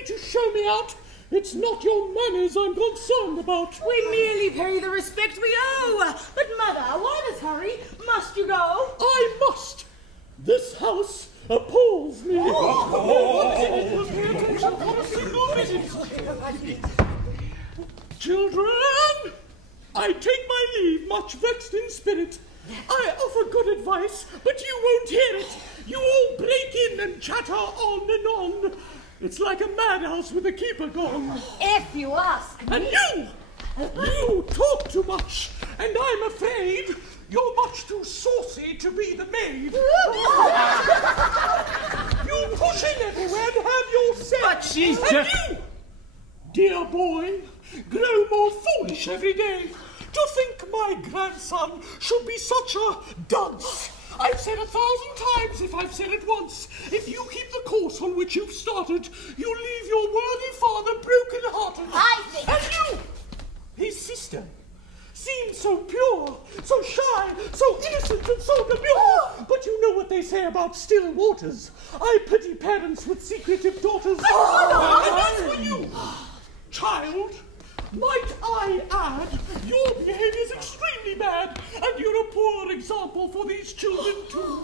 free to show me out. It's not your manners I'm concerned about. We merely pay the respect we owe. But, Mother, why this hurry? Must you go? I must. This house appalls me. Children, I take my leave, much vexed in spirit. I offer good advice, but you won't hear it. You all break in and chatter on and on. It's like a madhouse with a keeper gone. If you ask me. And you talk too much, and I'm afraid you're much too saucy to be the maid. You push in everywhere to have your say. But she's and just... you, dear boy, grow more foolish every day. To think my grandson should be such a dunce. I've said 1,000 times, if I've said it once, if you keep the course on which you've started, you'll leave your worthy father broken-hearted. I think... And you, his sister, seem so pure, so shy, so innocent and so demure. But you know what they say about still waters. I pity parents with secretive daughters. And as for you, child, might I add, your behavior's extremely bad, and you're a poor example for these children too.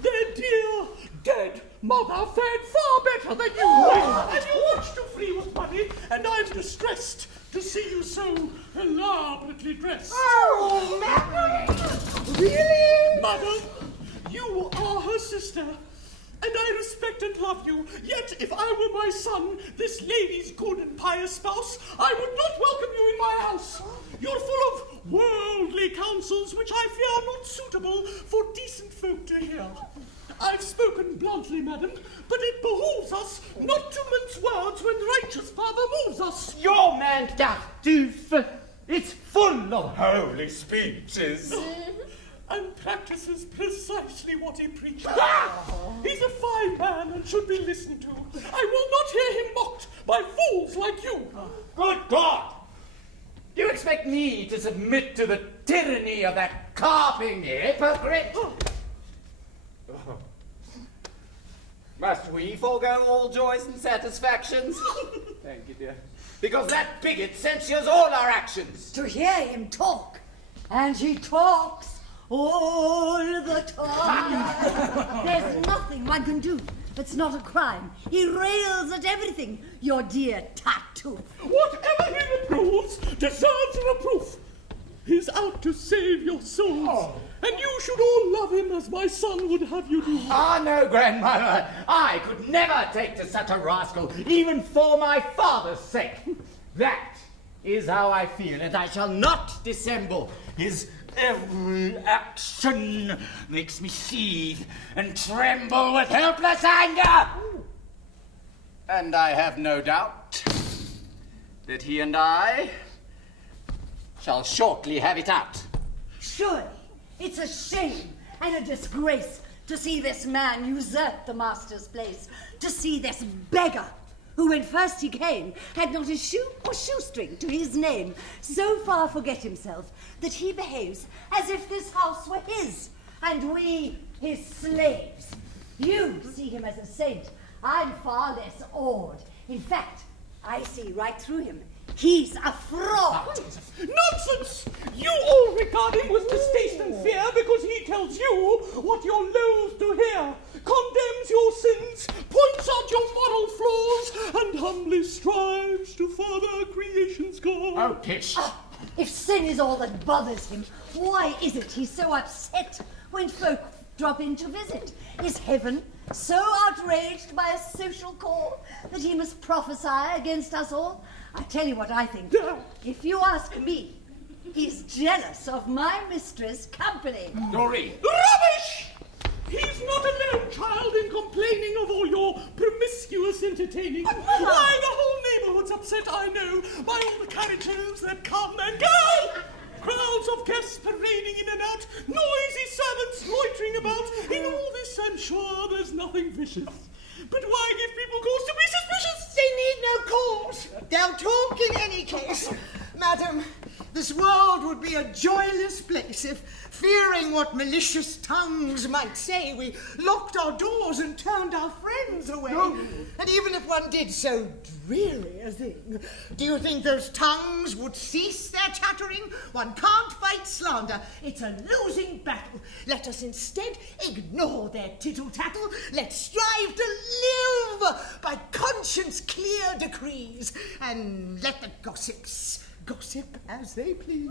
Their dear, dead mother fared far better than you, and you're much too free with money, and I'm distressed to see you so elaborately dressed. Oh, Mary! Really? Mother, you are her sister, and I respect and love you. Yet, if I were my son, this lady's good and pious spouse, I would not welcome you in my house. You're full of worldly counsels, which I fear are not suitable for decent folk to hear. I've spoken bluntly, madam, but it behooves us not to mince words when righteous father moves us. Your man, Tartuffe, it's full of holy speeches. And practices precisely what he preaches. He's a fine man and should be listened to. I will not hear him mocked by fools like you. Good God! Do you expect me to submit to the tyranny of that carping hypocrite? Must we forego all joys and satisfactions? Thank you, dear. Because that bigot censures all our actions. To hear him talk, and he talks all the time. There's nothing one can do that's not a crime. He rails at everything, your dear Tartuffe. Whatever he reproves deserves reproof. He's out to save your souls. And you should all love him as my son would have you do. Ah, no, grandmother. I could never take to such a rascal, even for my father's sake. That is how I feel, and I shall not dissemble. His every action makes me seethe and tremble with helpless anger. And I have no doubt that he and I shall shortly have it out. Surely, it's a shame and a disgrace to see this man usurp the master's place, to see this beggar, who when first he came had not a shoe or shoestring to his name, so far forget himself that he behaves as if this house were his, and we his slaves. You see him as a saint. I'm far less awed. In fact, I see right through him. He's a fraud. Nonsense! You all regard him with distaste and fear because he tells you what you're loath to hear, condemns your sins, points out your moral flaws, and humbly strives to further creation's cause. Oh, pish! If sin is all that bothers him, why is it he's so upset when folk drop in to visit? Is heaven so outraged by a social call that he must prophesy against us all? I tell you what I think. If you ask me, he's jealous of my mistress' company. Doreen! Rubbish! He's not alone, child, in complaining of all your promiscuous entertaining. Why, the whole neighborhood's upset, I know, by all the carriages that come and go. Crowds of guests parading in and out, noisy servants loitering about. In all this, I'm sure there's nothing vicious. But why give people cause to be suspicious? They need no cause. They'll talk in any case. Madam, this world would be a joyless place if Fearing what malicious tongues might say, we locked our doors and turned our friends away. And even if one did so dreary a thing, do you think those tongues would cease their chattering? One can't fight slander. It's a losing battle. Let us instead ignore their tittle-tattle. Let's strive to live by conscience-clear decrees, and let the gossips gossip as they please.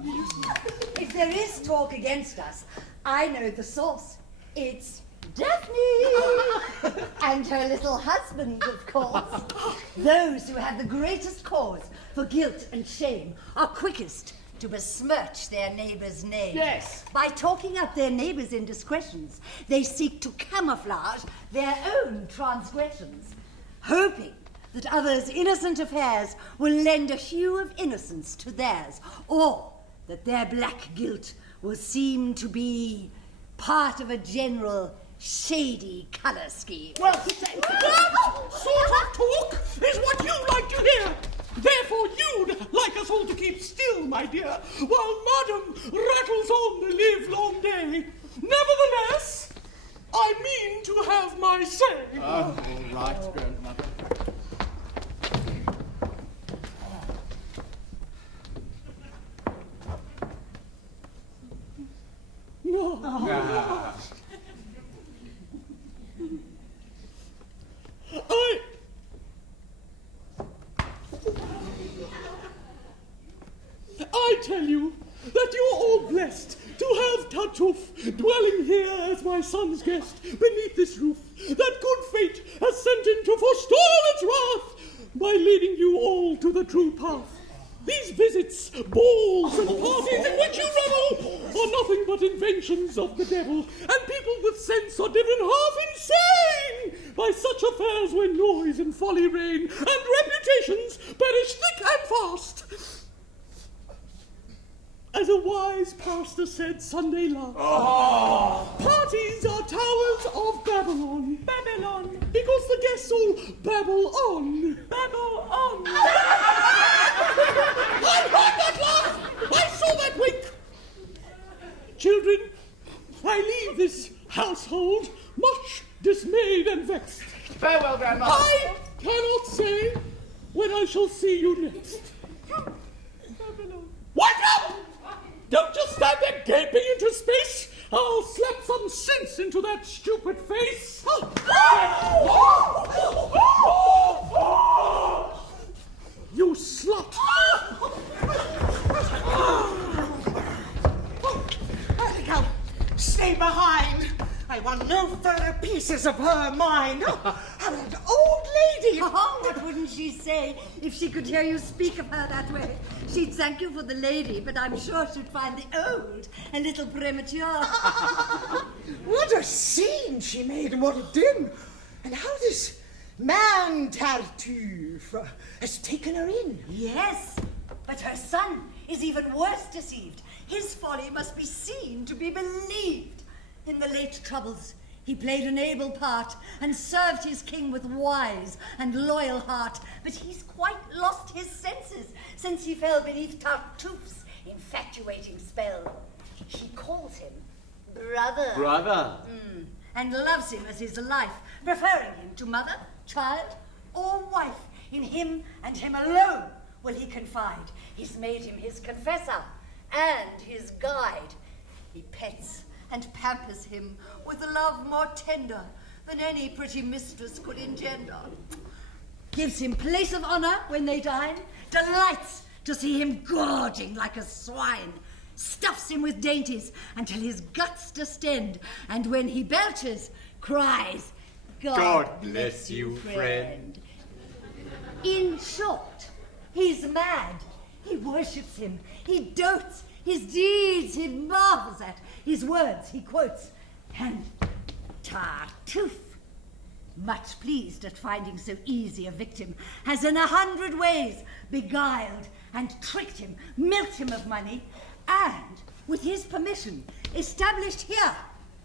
If there is talk against us, I know the source. It's Daphne! And her little husband, of course. Those who have the greatest cause for guilt and shame are quickest to besmirch their neighbour's name. Yes. By talking up their neighbour's indiscretions, they seek to camouflage their own transgressions, hoping that others' innocent affairs will lend a hue of innocence to theirs, or that their black guilt will seem to be part of a general shady colour scheme. Well, that sort of talk is what you like to hear. Therefore you'd like us all to keep still, my dear, while Madam rattles on the livelong day. Nevertheless, I mean to have my say. All right, grandmother. No. I tell you that you're all blessed to have Tartuffe dwelling here as my son's guest beneath this roof that good fate has sent in to forestall its wrath by leading you all to the true path. These visits, balls and parties in which you revel are nothing but inventions of the devil, and people with sense are driven half insane by such affairs when noise and folly reign, and reputations perish thick and fast. As a wise pastor said Sunday last, parties are towers of Babylon. Babylon. Because the guests all babble on. Babble on. I heard that laugh! I saw that wink! Children, I leave this household much dismayed and vexed. Farewell, grandmother. I cannot say when I shall see you next. Wake up! Don't just stand there gaping into space. I'll slap some sense into that stupid face. You slut! Now, stay behind. I want no further pieces of her mind. Oh, that old lady. Oh, what wouldn't she say if she could hear you speak of her that way? She'd thank you for the lady, but I'm sure she'd find the old a little premature. What a scene she made, and what a din. And how this man Tartuffe has taken her in. Yes, but her son is even worse deceived. His folly must be seen to be believed. In the late troubles, he played an able part and served his king with wise and loyal heart, but he's quite lost his senses since he fell beneath Tartuffe's infatuating spell. He calls him brother. Brother. And loves him as his life, preferring him to mother, child, or wife. In him and him alone will he confide. He's made him his confessor and his guide. He pets and pampers him with a love more tender than any pretty mistress could engender. Gives him place of honor when they dine, delights to see him gorging like a swine, stuffs him with dainties until his guts distend, and when he belches, cries, God bless you, friend. In short, he's mad. He worships him. He dotes. His deeds he marvels at. His words he quotes. And Tartuffe, much pleased at finding so easy a victim, has in 100 ways beguiled and tricked him, milked him of money, and, with his permission, established here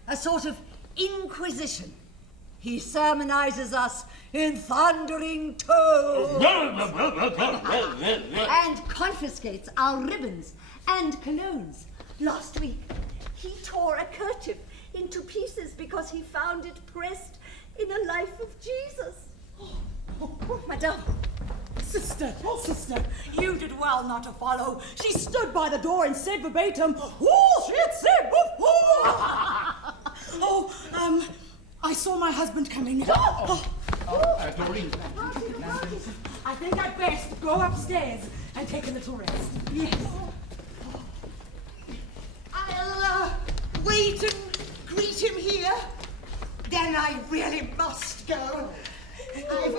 a sort of inquisition. He sermonizes us in thundering tones and confiscates our ribbons and colognes. Last week, he tore a kerchief into pieces because he found it pressed in a life of Jesus. Madame. Sister, you did well not to follow. She stood by the door and said verbatim, "Oh, shit, say, woof, woof." I saw my husband coming in. Doreen. I think I'd best go upstairs and take a little rest. Yes. I'll wait and greet him here. Then I really must go. I've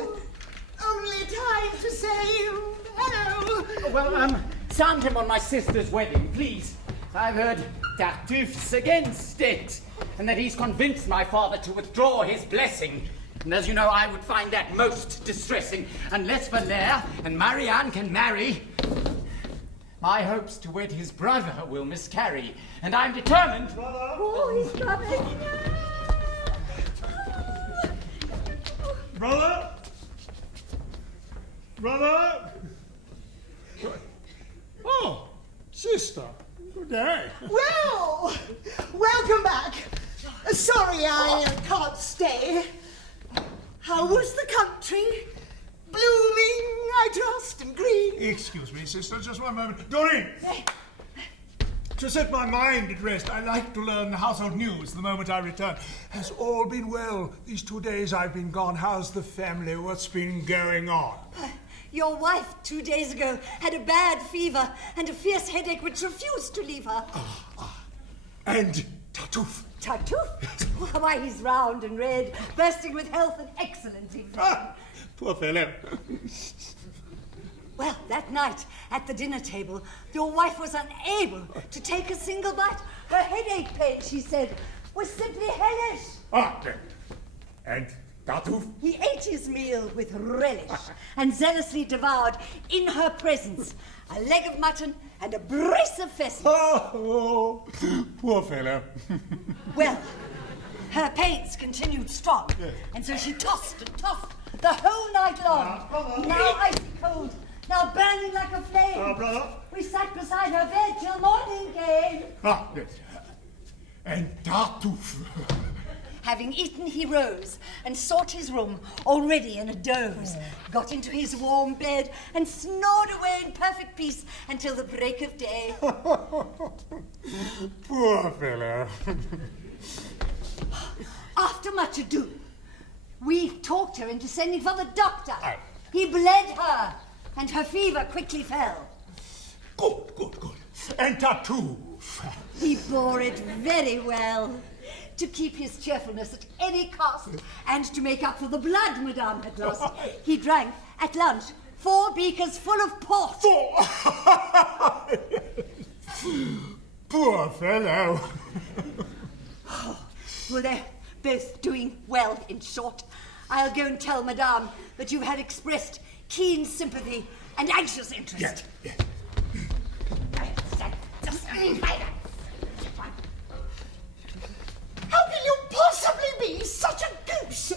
only time to say hello. Well, sound him on my sister's wedding, please. I've heard Tartuffe's against it, and that he's convinced my father to withdraw his blessing. And as you know, I would find that most distressing. Unless Molière and Marianne can marry, my hopes to wed his brother will miscarry, and I'm determined... Oh, he's coming. Brother? Brother? Oh, sister. Good day. Well, welcome back. Sorry I can't stay. How was the country? Blooming, I trust, and green. Excuse me, sister, just one moment. Doreen! To set my mind at rest, I like to learn the household news the moment I return. Has all been well these 2 days I've been gone? How's the family? What's been going on? Your wife 2 days ago had a bad fever and a fierce headache which refused to leave her. And Tartuffe? Tartuffe? Why, he's round and red, bursting with health and excellent evening. Poor fellow. Well, that night at the dinner table, your wife was unable to take a single bite. Her headache pain, she said, was simply hellish. And Tartuffe? He ate his meal with relish and zealously devoured, in her presence, a leg of mutton and a brace of pheasants. Oh, poor fellow. Well, her pains continued strong, and so she tossed and tossed the whole night long. Now icy cold, now burning like a flame. Brother? We sat beside her bed till morning came. Yes. And Tartuffe? Having eaten, he rose and sought his room, already in a doze, got into his warm bed and snored away in perfect peace until the break of day. Poor fellow. After much ado, we talked her into sending for the doctor. He bled her, and her fever quickly fell. Good. And Tartuffe? He bore it very well. To keep his cheerfulness at any cost, and to make up for the blood Madame had lost, he drank at lunch 4 beakers full of port. Poor fellow. Well, they're both doing well, in short. I'll go and tell Madame that you had expressed keen sympathy and anxious interest. Yes. How can you possibly be such a goose?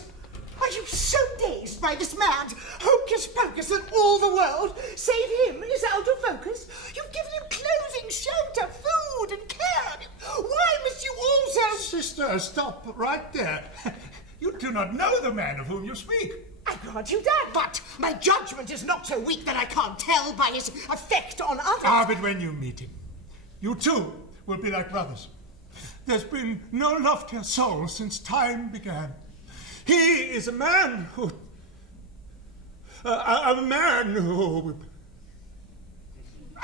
Are you so dazed by this mad hocus-pocus that all the world, save him, is out of focus? You've given him clothing, shelter, food, and care. Why must you also... Sister, stop right there. You do not know the man of whom you speak. I grant you that, but my judgment is not so weak that I can't tell by his effect on others. But when you meet him, you too will be like brothers. There's been no loftier soul since time began. He is a man who...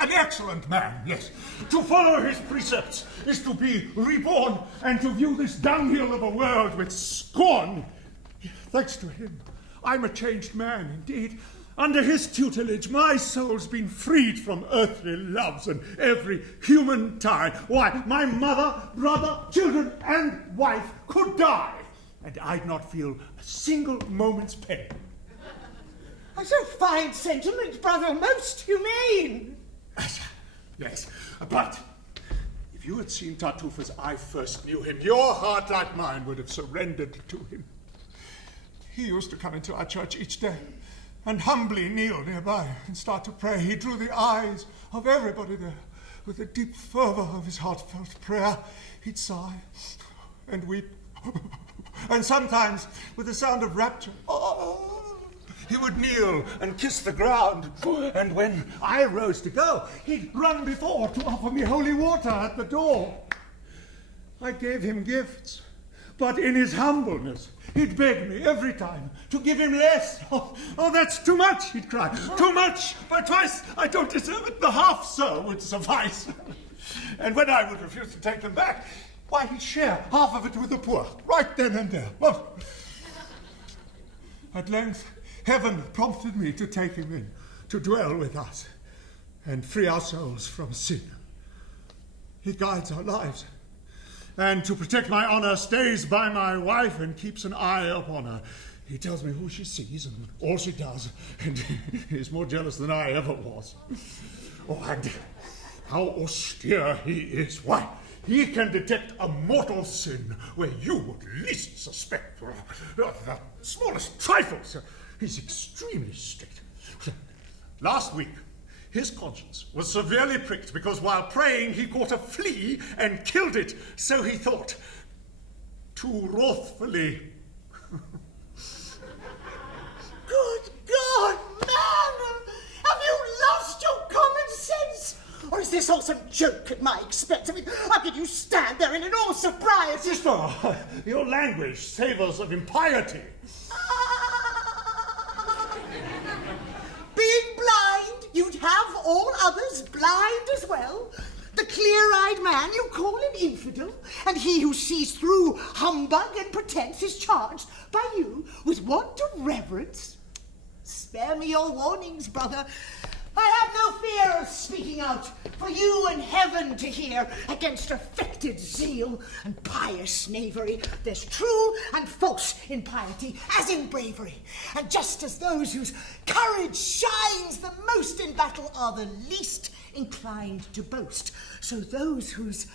An excellent man, yes. To follow his precepts is to be reborn and to view this dunghill of a world with scorn. Thanks to him, I'm a changed man indeed. Under his tutelage, my soul's been freed from earthly loves and every human tie. Why, my mother, brother, children, and wife could die, and I'd not feel a single moment's pain. That's a fine sentiment, brother, most humane. Yes, but if you had seen Tartuffe as I first knew him, your heart, like mine, would have surrendered to him. He used to come into our church each day and humbly kneel nearby and start to pray. He drew the eyes of everybody there. with the deep fervour of his heartfelt prayer, he'd sigh and weep, and sometimes, with a sound of rapture, he would kneel and kiss the ground, and when I rose to go, he'd run before to offer me holy water at the door. I gave him gifts, but in his humbleness, he'd beg me every time to give him less. Oh, that's too much, he'd cry. Too much! By twice I don't deserve it. The half so would suffice. And when I would refuse to take them back, why, he'd share half of it with the poor, right then and there. Well, at length, heaven prompted me to take him in, to dwell with us, and free our souls from sin. He guides our lives, and to protect my honor, stays by my wife and keeps an eye upon her. He tells me who she sees and all she does, and he's more jealous than I ever was. Oh, and how austere he is. Why, he can detect a mortal sin where you would least suspect the smallest trifles. He's extremely strict. Last week, his conscience was severely pricked because while praying he caught a flea and killed it, so he thought, too wrathfully. Good God, man! Have you lost your common sense? Or is this all some joke at my expense? I mean, how could you stand there in all sobriety? Sister, your language savours of impiety. Being blind, you'd have all others blind as well. The clear-eyed man, you call him infidel, and he who sees through humbug and pretense is charged by you with want of reverence. Spare me your warnings, brother. I have no fear of speaking out for you and heaven to hear against affected zeal and pious knavery. There's true and false in piety, as in bravery. And just as those whose courage shines the most in battle are the least inclined to boast, so those whose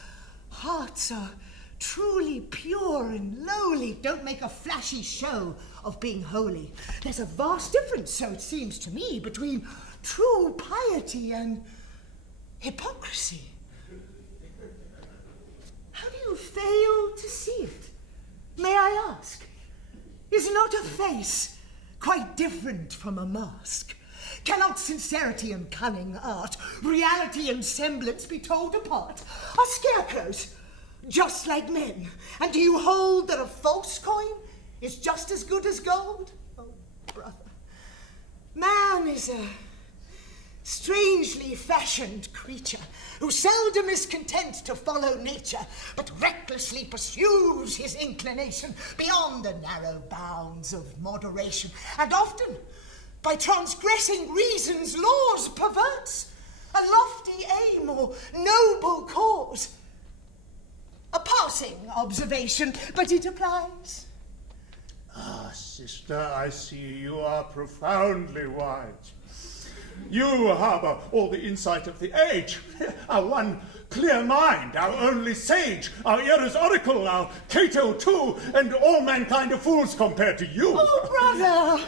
hearts are truly pure and lowly don't make a flashy show of being holy. There's a vast difference, so it seems to me, between true piety and hypocrisy. How do you fail to see it? May I ask? Is not a face quite different from a mask? Cannot sincerity and cunning art, reality and semblance be told apart? Are scarecrows just like men? And do you hold that a false coin is just as good as gold? Oh, brother, man is a strangely fashioned creature who seldom is content to follow nature, but recklessly pursues his inclination beyond the narrow bounds of moderation, and often, by transgressing reason's laws, perverts a lofty aim or noble cause. A passing observation, but it applies. Ah, sister, I see you are profoundly wise. You harbour all the insight of the age, our one clear mind, our only sage, our Era's oracle, our Cato too, and all mankind are fools compared to you. Oh, brother!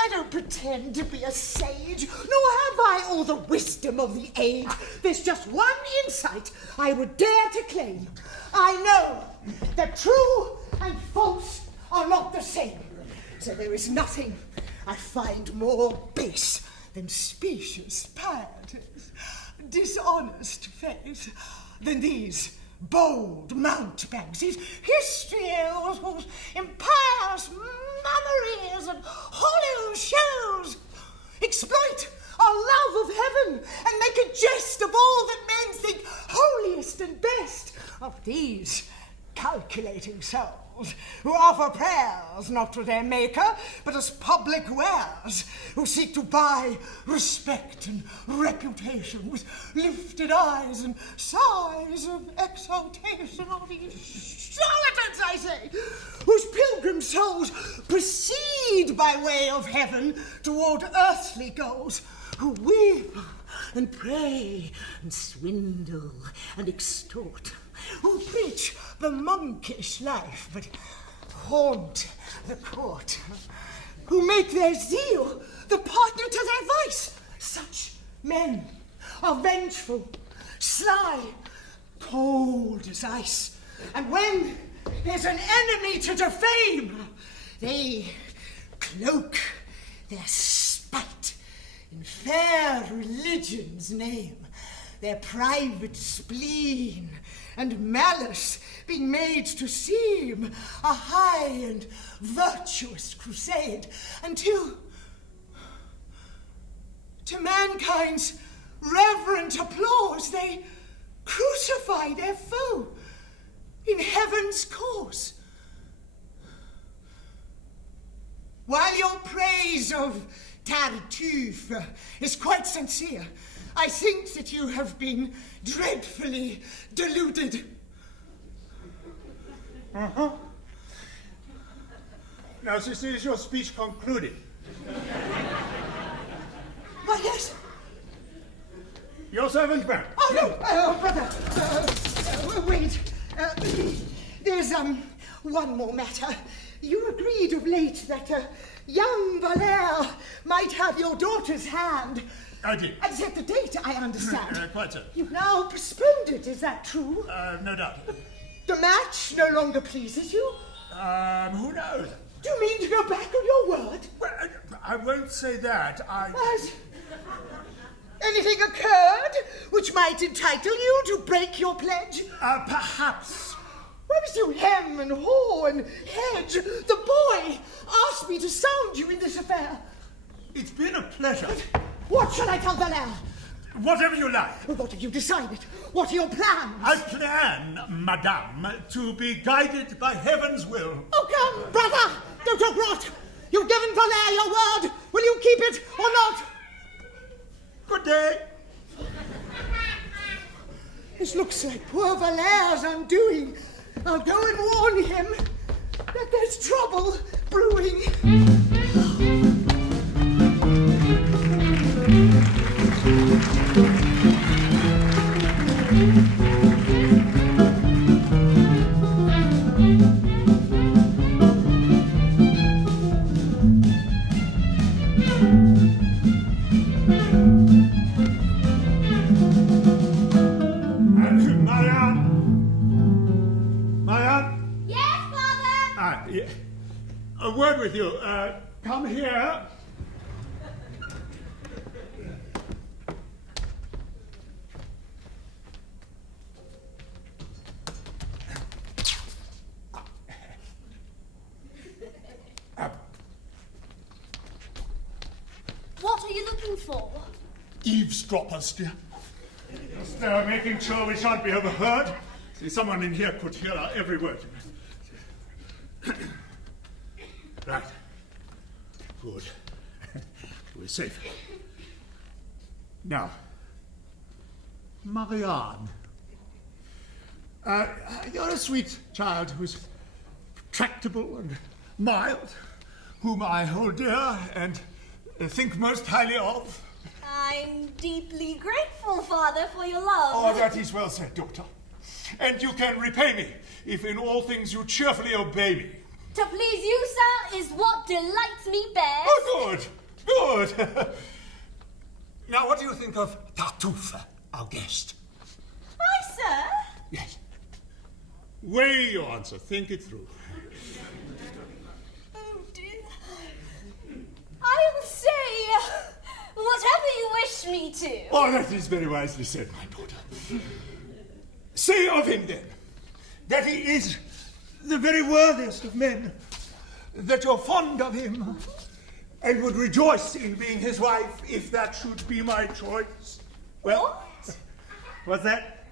I don't pretend to be a sage, nor have I all the wisdom of the age. There's just one insight I would dare to claim. I know that true and false are not the same. So there is nothing I find more base than specious pieties, dishonest face, than these bold mountebanks, these histrions whose impious mummeries and hollow shows exploit our love of heaven and make a jest of all that men think holiest and best. Of these calculating souls who offer prayers not to their maker but as public wares, who seek to buy respect and reputation with lifted eyes and sighs of exaltation. Of these charlatans, I say, whose pilgrim souls proceed by way of heaven toward earthly goals, who weep and pray and swindle and extort, who preach the monkish life but haunt the court, who make their zeal the partner to their vice. Such men are vengeful, sly, cold as ice. And when there's an enemy to defame, they cloak their spite in fair religion's name, their private spleen and malice being made to seem a high and virtuous crusade, until to mankind's reverent applause they crucify their foe in heaven's cause. While your praise of Tartuffe is quite sincere, I think that you have been dreadfully deluded. Uh-huh. Now, sister, is your speech concluded? Why, yes. Your servant, ma'am. Oh, no, brother. Wait. There's, one more matter. You agreed of late that, young Molière might have your daughter's hand. I did. And set the date, I understand. Quite so. You've now postponed it, is that true? No doubt. The match no longer pleases you? Who knows? Do you mean to go back on your word? Well, I won't say that. Has anything occurred which might entitle you to break your pledge? Perhaps. Where is you hem and haw and hedge? The boy asked me to sound you in this affair. It's been a pleasure. What shall I tell Valère? Whatever you like. What have you decided? What are your plans? I plan, madame, to be guided by heaven's will. Oh, come, brother! Don't talk rot! You've given Valère your word. Will you keep it or not? Good day. This looks like poor Valère's undoing. I'll go and warn him that there's trouble brewing. A word with you. Come here. What are you looking for? Eavesdroppers, dear. Just making sure we shan't be overheard. See, someone in here could hear our every word. Right. Good. We're safe. Now, Marianne. You're a sweet child who's tractable and mild, whom I hold dear and think most highly of. I'm deeply grateful, Father, for your love. Oh, that is well said, daughter. And you can repay me if in all things you cheerfully obey me. To please you, sir, is what delights me best. Oh, good, good. Now, what do you think of Tartuffe, our guest? Why, sir? Yes. Weigh your answer. Think it through. Oh, dear. I'll say whatever you wish me to. Oh, that is very wisely said, my daughter. Say of him, then, that he is the very worthiest of men, that you're fond of him, and would rejoice in being his wife if that should be my choice. Well, what? What's that?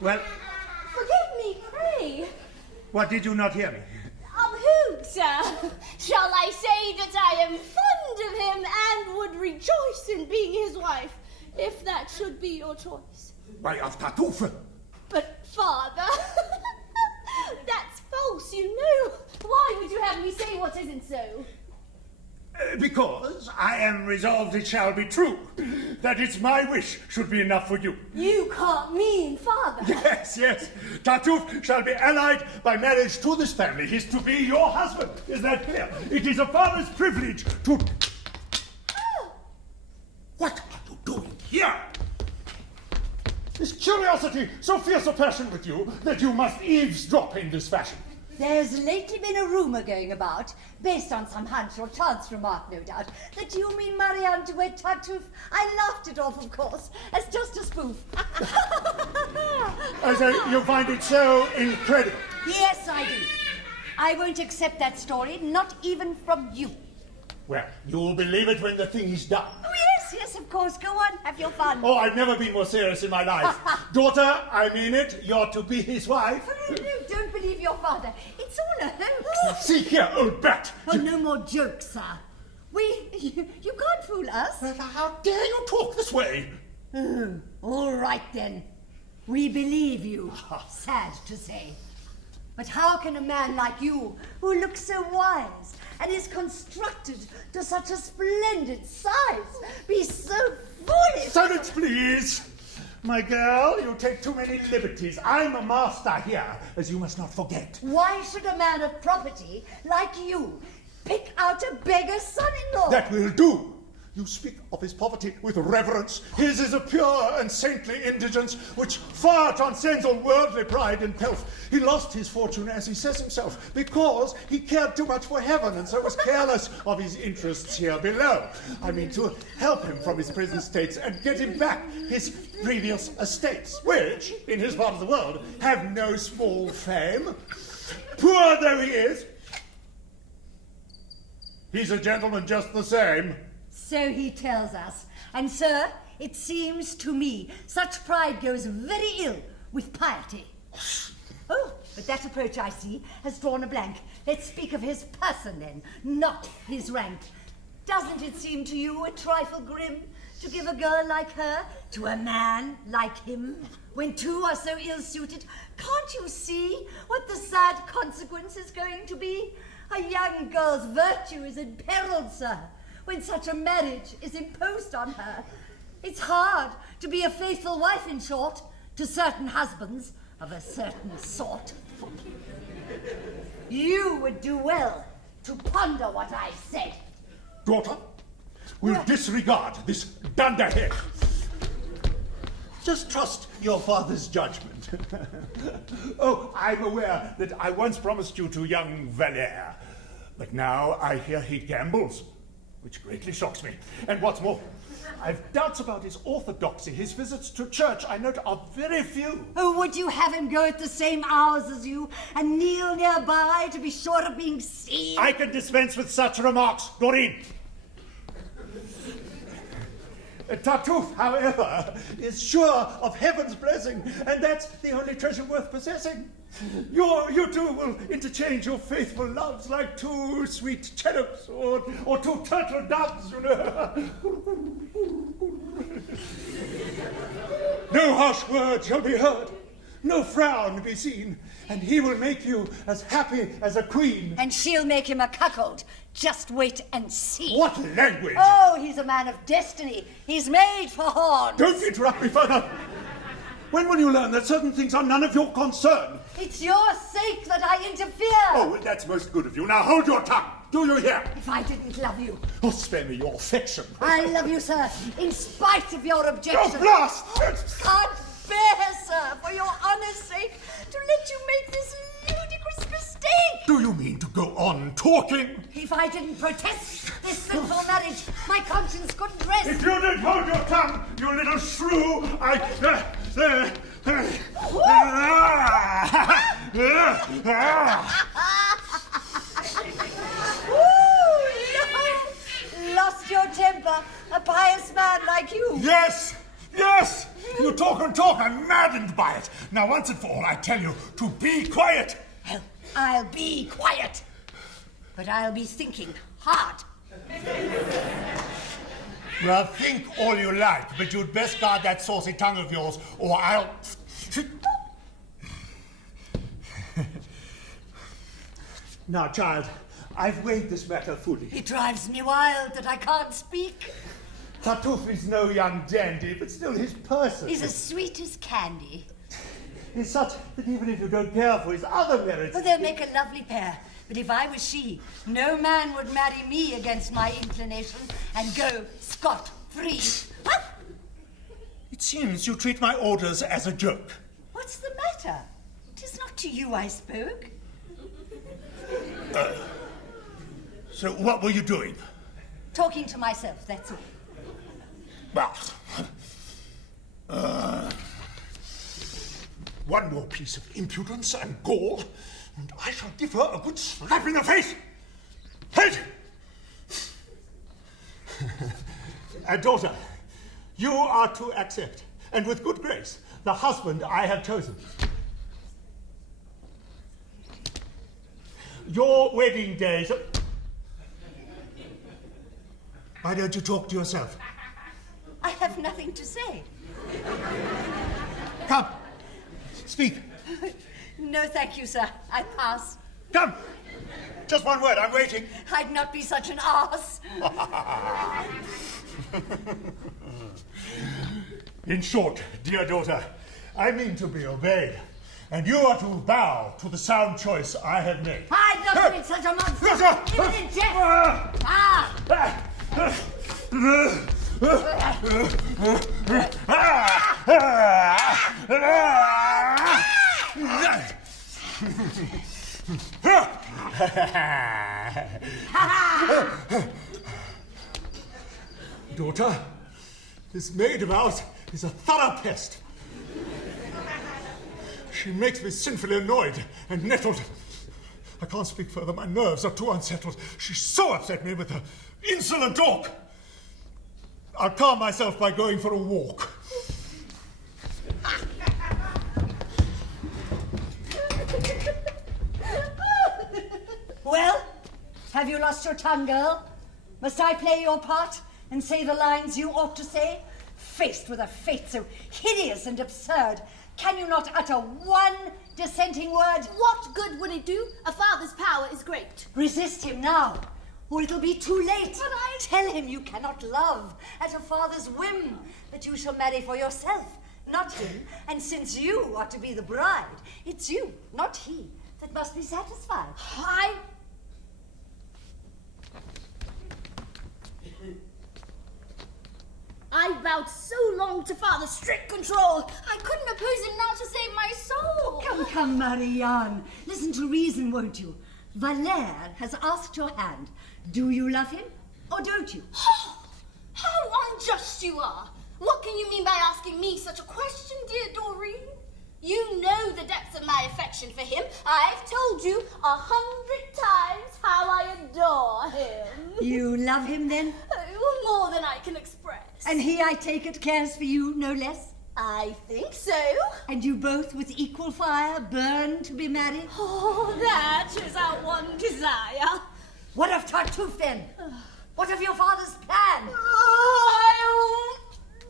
Well, forgive me, pray. What, did you not hear me? Of who, sir? Shall I say that I am fond of him and would rejoice in being his wife, if that should be your choice? Why, of Tartuffe. But, Father, that's false, you know. Why would you have me say what isn't so? Because I am resolved it shall be true, that it's my wish should be enough for you. You can't mean, Father. Yes, yes. Tartuffe shall be allied by marriage to this family. He's to be your husband. Is that clear? It is a father's privilege to... Oh. What are you doing? here! Is curiosity so fierce a passion with you that you must eavesdrop in this fashion? There's lately been a rumour going about, based on some hunch or chance remark, no doubt, that you mean Marianne to wed Tartuffe. I laughed it off, of course, as just a spoof. I say, you find it so incredible. Yes, I do. I won't accept that story, not even from you. Well, you'll believe it when the thing is done. Oh, yes, of course. Go on, have your fun. Oh, I've never been more serious in my life. Daughter, I mean it. You're to be his wife. Oh, no, don't believe your father. It's all a hoax. See here, old bat. Oh, no more jokes, sir. You can't fool us. How dare you talk this way? Oh, all right, then. We believe you. Sad to say. But how can a man like you, who looks so wise and is constructed to such a splendid size, be so foolish? Silence, please. My girl, you take too many liberties. I'm a master here, as you must not forget. Why should a man of property like you pick out a beggar son-in-law? That will do. You speak of his poverty with reverence. His is a pure and saintly indigence which far transcends all worldly pride and pelf. He lost his fortune, as he says himself, because he cared too much for heaven and so was careless of his interests here below. I mean, to help him from his present states and get him back his previous estates, which, in his part of the world, have no small fame. Poor though he is, he's a gentleman just the same. So he tells us. And, sir, it seems to me such pride goes very ill with piety. Oh, but that approach, I see, has drawn a blank. Let's speak of his person, then, not his rank. Doesn't it seem to you a trifle grim to give a girl like her to a man like him, when two are so ill-suited? Can't you see what the sad consequence is going to be? A young girl's virtue is imperiled, sir, when such a marriage is imposed on her. It's hard to be a faithful wife, in short, to certain husbands of a certain sort. You would do well to ponder what I said. Daughter, we'll disregard this dunderhead. Just trust your father's judgment. Oh, I'm aware that I once promised you to young Molière, but now I hear he gambles, which greatly shocks me. And what's more, I've doubts about his orthodoxy. His visits to church, I note, are very few. Oh, would you have him go at the same hours as you and kneel nearby to be sure of being seen? I can dispense with such remarks, Doreen. Tartuffe, however, is sure of heaven's blessing, and that's the only treasure worth possessing. You two will interchange your faithful loves like two sweet cherubs or two turtle doves, you know. No harsh word shall be heard, no frown be seen, and he will make you as happy as a queen. And she'll make him a cuckold. Just wait and see. What language! Oh, he's a man of destiny. He's made for horns. Don't interrupt me further. When will you learn that certain things are none of your concern? It's your sake that I interfere. Oh, well, that's most good of you. Now hold your tongue. Do you hear? If I didn't love you. Oh, spare me your affection. I love you, sir, in spite of your objections. Oh, blast! Can't bear, sir, for your honour's sake, to let you make this ludicrous mistake. Do you mean to go on talking? If I didn't protest this sinful marriage, my conscience couldn't rest. If you didn't hold your tongue, you little shrew, Lost your temper, a pious man like you. Yes! Yes! You talk and talk, I'm maddened by it. Now, once and for all, I tell you to be quiet. Well, I'll be quiet, but I'll be thinking hard. Well, think all you like, but you'd best guard that saucy tongue of yours, or I'll... Now, child, I've weighed this matter fully. It drives me wild that I can't speak. Tartuffe is no young dandy, but still his person. He's as sweet as candy. He's such that even if you don't care for his other merits... Oh, they'll make a lovely pair. But if I was she, no man would marry me against my inclination and go scot-free. Huh? It seems you treat my orders as a joke. What's the matter? It is not to you I spoke. So what were you doing? Talking to myself, that's all. Well, one more piece of impudence and gall, and I shall give her a good slap in the face. Head! Daughter, you are to accept, and with good grace, the husband I have chosen. Your wedding days... Why don't you talk to yourself? I have nothing to say. Come, speak. No, thank you, sir. I pass. Come, just one word, I'm waiting. I'd not be such an arse. In short, dear daughter, I mean to be obeyed, and you are to bow to the sound choice I have made. I've not been such a monster. Even in jest. Daughter, this maid of ours is a thorough pest. She makes me sinfully annoyed and nettled. I can't speak further, my nerves are too unsettled. She so upset me with her insolent talk. I'll calm myself by going for a walk. Well, have you lost your tongue, girl? Must I play your part and say the lines you ought to say? Faced with a fate so hideous and absurd, can you not utter one dissenting word? What good would it do? A father's power is great. Resist him now, or it'll be too late. But I... Tell him you cannot love at a father's whim, that you shall marry for yourself, not him. And since you are to be the bride, it's you, not he, that must be satisfied. I vowed so long to father's strict control. I couldn't oppose it now to save my soul. Come, Marianne. Listen to reason, won't you? Valère has asked your hand. Do you love him, or don't you? How unjust you are. What can you mean by asking me such a question, dear Doreen? You know the depths of my affection for him. I've told you 100 times how I adore him. You love him, then? More than I can express. And he, I take it, cares for you no less? I think so. And you both with equal fire burn to be married? Oh, that is our one desire. What of Tartuffe, then? What of your father's plan? I'll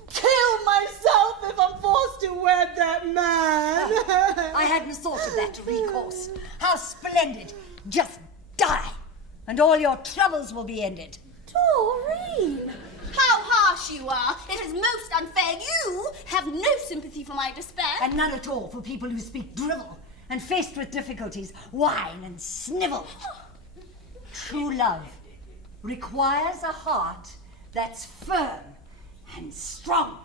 kill myself if I'm forced to wed that man. I hadn't thought of that recourse. How splendid. Just die, and all your troubles will be ended. Doreen, how harsh you are. It is most unfair. You have no sympathy for my despair. And none at all for people who speak drivel, and faced with difficulties, whine and snivel. True love requires a heart that's firm and strong.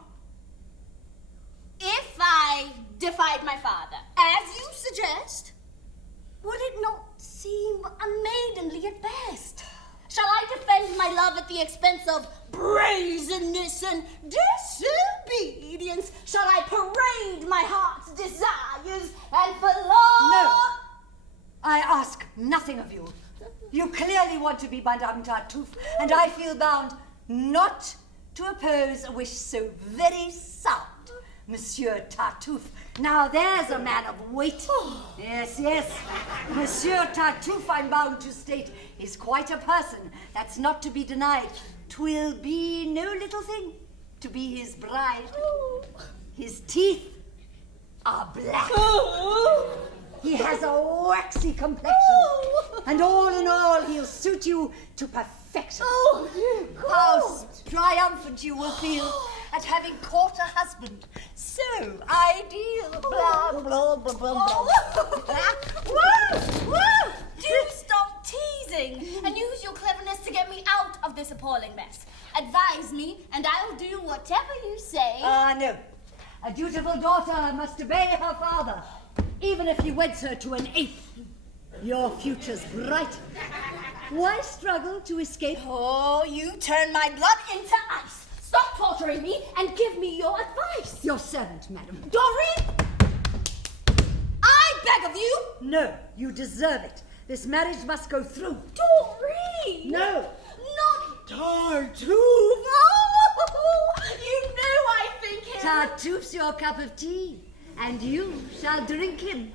If I defied my father, as you suggest, would it not seem unmaidenly at best? Shall I defend my love at the expense of brazenness and disobedience? Shall I parade my heart's desires and for love? No, I ask nothing of you. You clearly want to be Madame Tartuffe, and I feel bound not to oppose a wish so very sound. Monsieur Tartuffe. Now there's a man of weight. Yes, yes. Monsieur Tartuffe, I'm bound to state, is quite a person. That's not to be denied. 'Twill be no little thing to be his bride. His teeth are black. He has a waxy complexion. And all in all, he'll suit you to perfection. How triumphant you will feel at having caught a husband so ideal. Blah, blah, blah, blah, blah. Do stop teasing and use your cleverness to get me out of this appalling mess. Advise me, and I'll do whatever you say. No. A dutiful daughter must obey her father, even if he weds her to an ape. Your future's bright. Why struggle to escape? Oh, you turn my blood into ice. Stop torturing me and give me your advice. Your servant, madam. Doreen! I beg of you! No, you deserve it. This marriage must go through. Doreen! No. Not Tartuffe! Oh, you know I think him. Tartuffe's your cup of tea, and you shall drink him.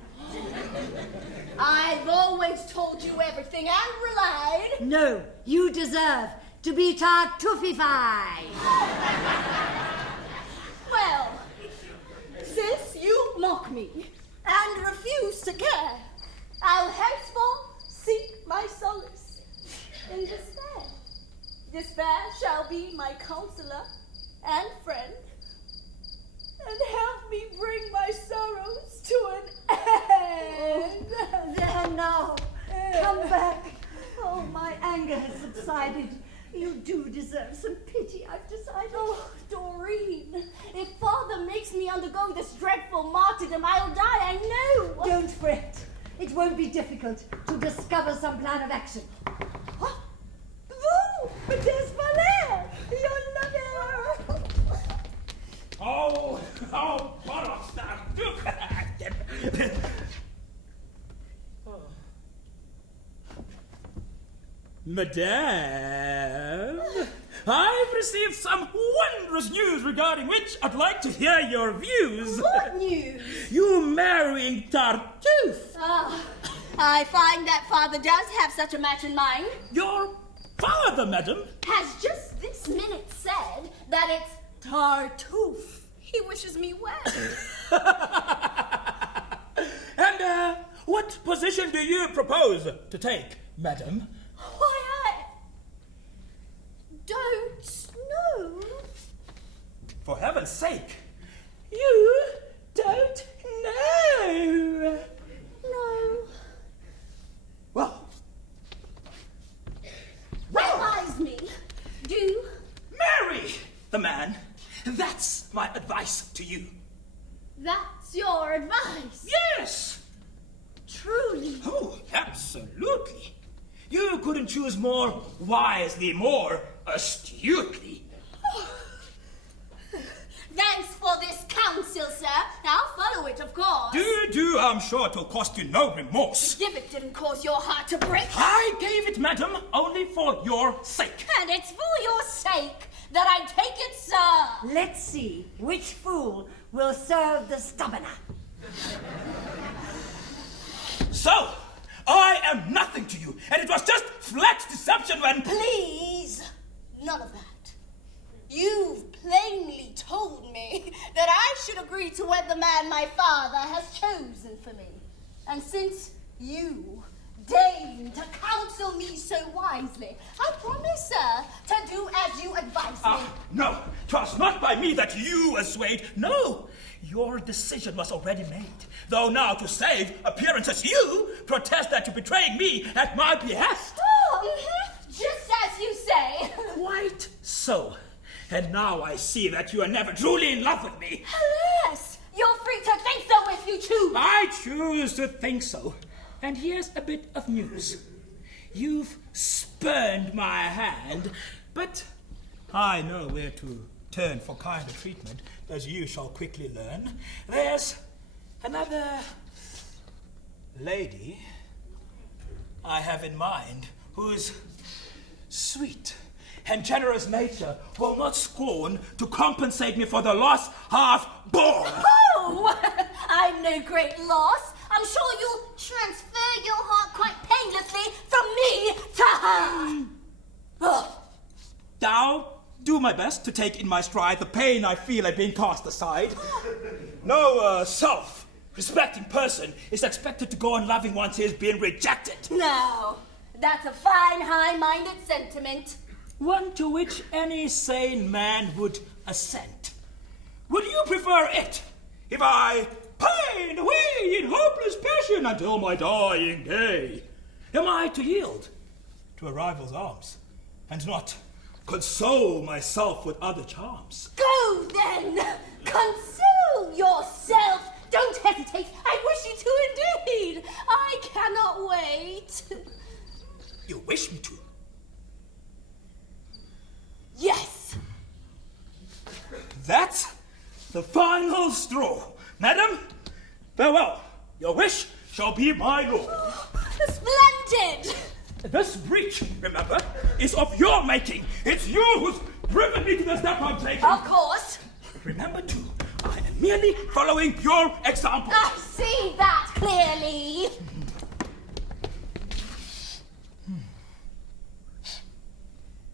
I've always told you everything and relied. No, you deserve to be Tartuffified. Well, since you mock me and refuse to care, I'll henceforth seek my solace in despair. Despair shall be my counselor and friend, and help me bring my sorrows to an end. Oh, there now. Come back. Oh, my anger has subsided. You do deserve some pity, I've decided. Oh, Doreen, if Father makes me undergo this dreadful martyrdom, I'll die, I know. Don't fret. It won't be difficult to discover some plan of action. What? Oh, but there's Molière, your lover. Oh, bollocks, Tartuffe. Madame, I've received some wondrous news regarding which I'd like to hear your views. What news? You marrying Tartuffe. I find that Father does have such a match in mind. Your father, madam? Has just this minute said that it's Tartuffe. He wishes me well. And what position do you propose to take, madam? Why, I don't know. For heaven's sake, you don't know. No. Well, Advise me. Do. marry the man. That's my advice to you. That's your advice. Yes. Truly. Oh, absolutely. You couldn't choose more wisely, more astutely. Thanks for this counsel, sir. I'll follow it, of course. Do, I'm sure it'll cost you no remorse. If it didn't cause your heart to break. I gave it, madam, only for your sake. And it's for your sake that I take it, sir. Let's see which fool will serve the stubborner. So, I am nothing to you, and it was just flat deception when... Please, none of that. You've plainly told me that I should agree to wed the man my father has chosen for me. And since you deign to counsel me so wisely, I promise, sir, to do as you advise me. No, 'twas not by me that you were swayed. No, your decision was already made. Though now, to save appearances, you protest that you're betraying me at my behest. Oh, just as you say. Quite so. And now I see that you are never truly in love with me. Alas, you're free to think so if you choose. I choose to think so. And here's a bit of news. You've spurned my hand, but I know where to turn for kinder treatment, as you shall quickly learn. There's another lady I have in mind whose sweet and generous nature will not scorn to compensate me for the loss half-born. Oh, I'm no great loss. I'm sure you'll transfer your heart quite painlessly from me to her. Oh. I'll do my best to take in my stride the pain I feel at being cast aside. No self-respecting person is expected to go on loving once he has been rejected. No, that's a fine, high-minded sentiment. One to which any sane man would assent. Would you prefer it if I pine away in hopeless passion until my dying day? Am I to yield to a rival's arms and not console myself with other charms? Go then, console yourself. Don't hesitate. I wish you to indeed. I cannot wait. You wish me to? Yes. That's the final straw. Madam, farewell. Your wish shall be my law. Splendid. This breach, remember, is of your making. It's you who's driven me to the step I'm taking. Of course. Remember, too, I am merely following your example. I see that clearly.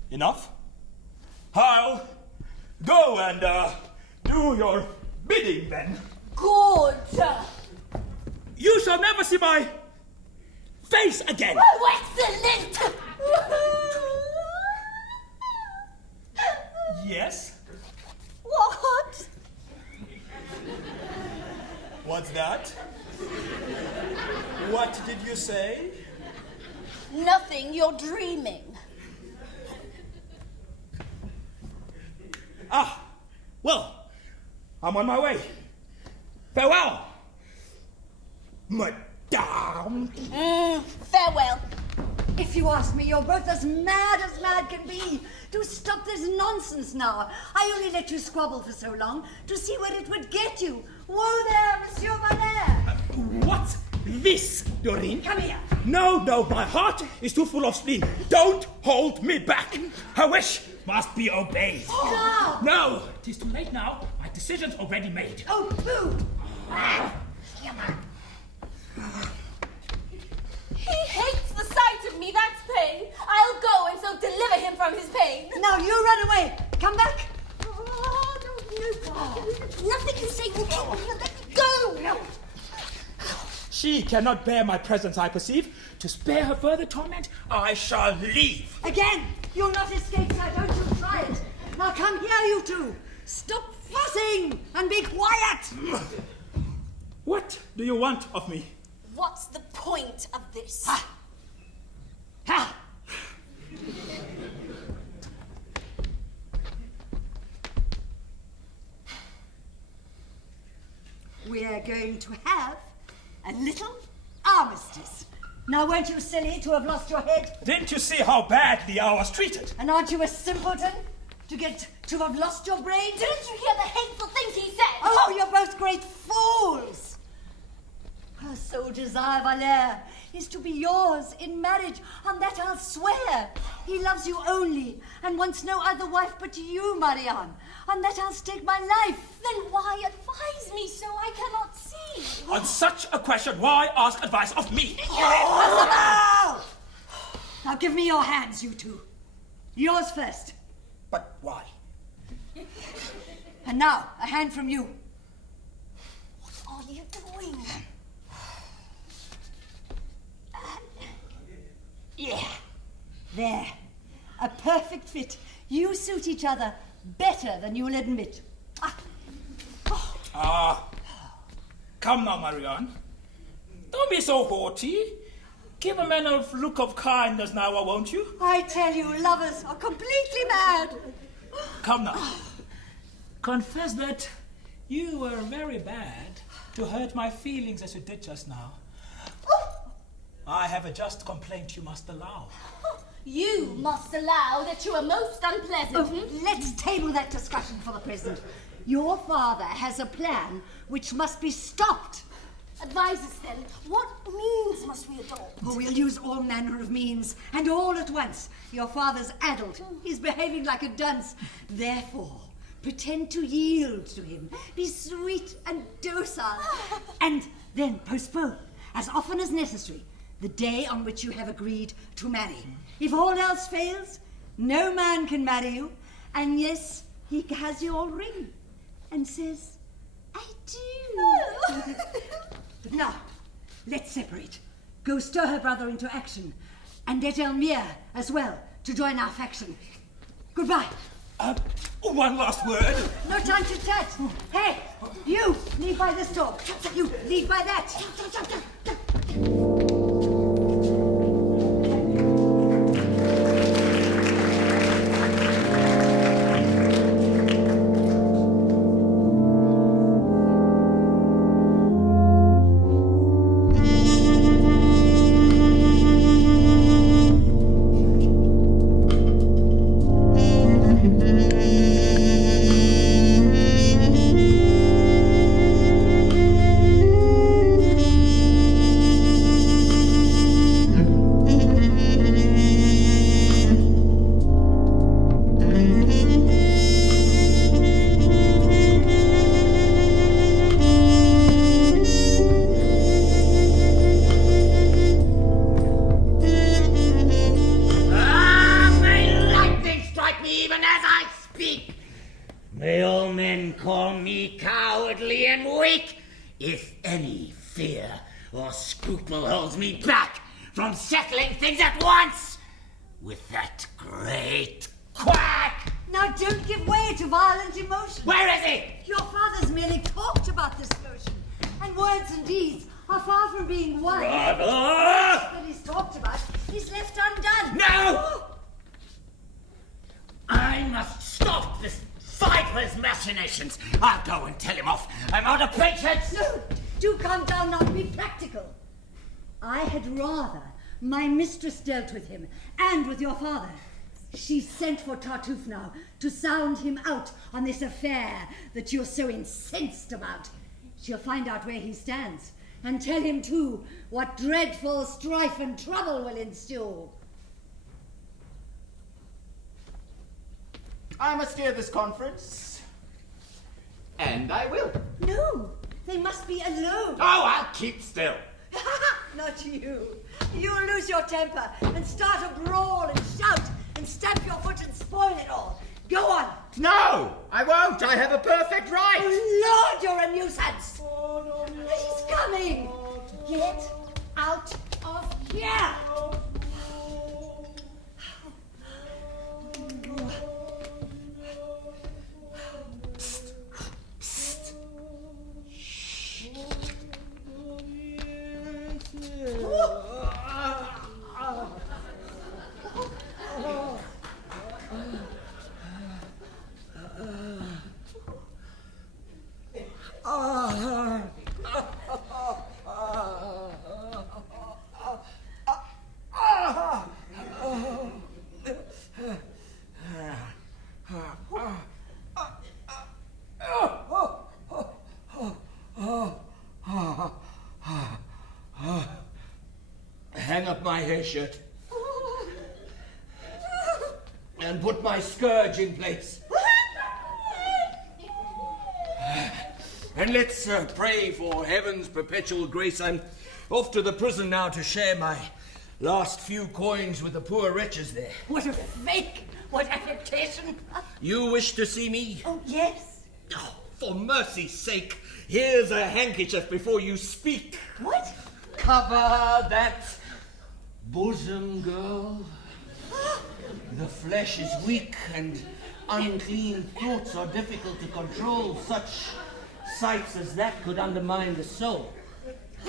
Enough? I'll go and do your bidding then. Good. You shall never see my face again. Oh, excellent. Yes? What? What's that? What did you say? Nothing. You're dreaming. Ah, well, I'm on my way. Farewell, Madame. Farewell. If you ask me, you're both as mad can be. Do stop this nonsense now. I only let you squabble for so long to see where it would get you. Whoa there, Monsieur Molière. What's this, Doreen? Come here. No, my heart is too full of spleen. Don't hold me back. Her wish must be obeyed. Oh. No, it is too late now. My decision's already made. Oh, boo. He hates the sight of me. That's pain. I'll go and so deliver him from his pain. Now you run away. Come back. Nothing you say will kill me. Let me go. No. She cannot bear my presence, I perceive. To spare her further torment, I shall leave. Again. You'll not escape, sir. Don't you try it. Now come here, you two. Stop fussing and be quiet. What do you want of me? What's the point of this? Ha! Ha! We are going to have a little armistice. Now, weren't you silly to have lost your head? Didn't you see how badly I was treated? And aren't you a simpleton to have lost your brain? Didn't you hear the hateful things he said? Oh, you're both great fools! Her sole desire, Valère, is to be yours in marriage. On that I'll swear. He loves you only, and wants no other wife but you, Marianne. On that I'll stake my life. Then why advise me so I cannot see? On such a question, why ask advice of me? Impossible! Now give me your hands, you two. Yours first. But why? And now, a hand from you. What are you doing? Yeah. There. A perfect fit. You suit each other better than you'll admit. Come now, Marianne. Don't be so haughty. Give a man a look of kindness now, won't you? I tell you, lovers are completely mad. Come now. Confess that you were very bad to hurt my feelings as you did just now. I have a just complaint you must allow. You must allow that you are most unpleasant. Let's table that discussion for the present. Your father has a plan which must be stopped. Advise us then. What means must we adopt? Oh, we'll use all manner of means, and all at once. Your father's addled. He's behaving like a dunce. Therefore, pretend to yield to him. Be sweet and docile. And then postpone, as often as necessary, the day on which you have agreed to marry. If all else fails, no man can marry you. And yes, he has your ring and says, I do. But now, let's separate. Go stir her brother into action. And get Elmire as well to join our faction. Goodbye. One last word. No time to chat. Hey, you, leave by this door. You, leave by that. speak. May all men call me cowardly and weak, if any fear or scruple holds me back from settling things at once with that great quack. Now don't give way to violent emotion. Where is he? Your father's merely talked about this motion, and words and deeds are far from being one. Brother! That he's talked about, he's left undone. No! I must stop this viper's machinations. I'll go and tell him off. I'm out of patience. No, do calm down now and be practical. I had rather my mistress dealt with him and with your father. She's sent for Tartuffe now to sound him out on this affair that you're so incensed about. She'll find out where he stands and tell him too what dreadful strife and trouble will ensue. I must hear this conference. And I will. No, they must be alone. Oh, I'll keep still. Not you. You'll lose your temper and start a brawl and shout and stamp your foot and spoil it all. Go on. No, I won't. I have a perfect right. Oh, Lord, you're a nuisance. He's coming. Get out of here. Hang up my hair shirt. And put my scourge in place. And let's pray for heaven's perpetual grace. I'm off to the prison now to share my last few coins with the poor wretches there. What a fake! What affectation! You wish to see me? Oh, yes. Oh, for mercy's sake, here's a handkerchief before you speak. What? Cover that bosom, girl. The flesh is weak and unclean thoughts are difficult to control. Such sights as that could undermine the soul.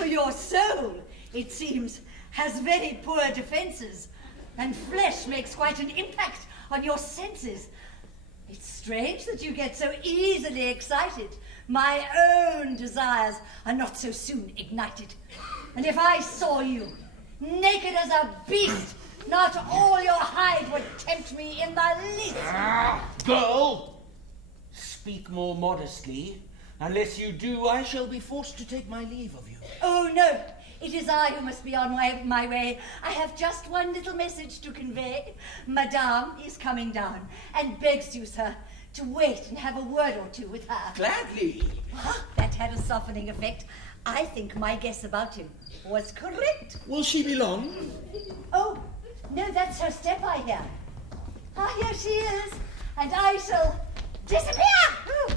Your soul, it seems, has very poor defenses, and flesh makes quite an impact on your senses. It's strange that you get so easily excited. My own desires are not so soon ignited. And if I saw you, naked as a beast, not all your hide would tempt me in the least. Girl, speak more modestly. Unless you do, I shall be forced to take my leave of you. Oh, no. It is I who must be on my way. I have just one little message to convey. Madame is coming down and begs you, sir, to wait and have a word or two with her. Gladly. That had a softening effect. I think my guess about you was correct. Will she be long? Oh, no, that's her step, I hear. Ah, here she is, and I shall disappear. Ooh.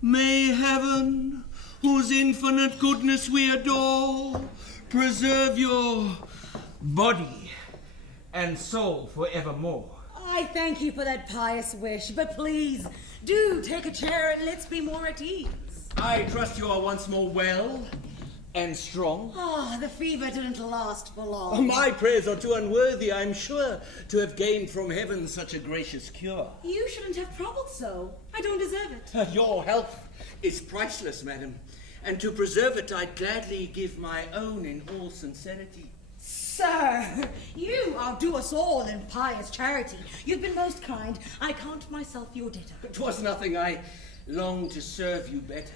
May heaven, whose infinite goodness we adore, preserve your body and soul forevermore. I thank you for that pious wish, but please, do take a chair and let's be more at ease. I trust you are once more well and strong. The fever didn't last for long. My prayers are too unworthy, I'm sure, to have gained from heaven such a gracious cure. You shouldn't have troubled so. I don't deserve it. Your health is priceless, madam, and to preserve it I'd gladly give my own in all sincerity. Sir, you outdo us all in pious charity. You've been most kind. I count myself your debtor. 'Twas nothing, I long to serve you better.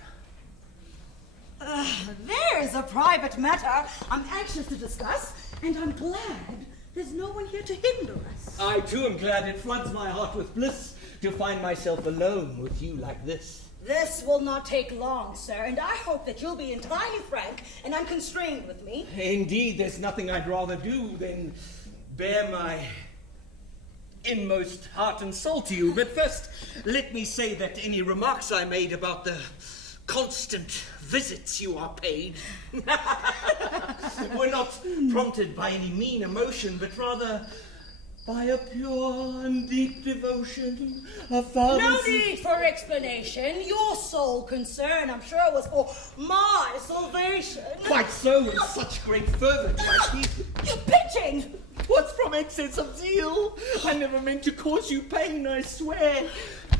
There's a private matter I'm anxious to discuss, and I'm glad there's no one here to hinder us. I too am glad. It floods my heart with bliss to find myself alone with you like this. This will not take long, sir, and I hope that you'll be entirely frank and unconstrained with me. Indeed, there's nothing I'd rather do than bare my inmost heart and soul to you. But first, let me say that any remarks I made about the constant visits you are paid were not prompted by any mean emotion, but rather by a pure and deep devotion of father. No need for explanation. Your sole concern, I'm sure, was for my salvation. Quite so, in such great fervor do I keep. You're pitching! What's from excess of zeal? I never meant to cause you pain, I swear.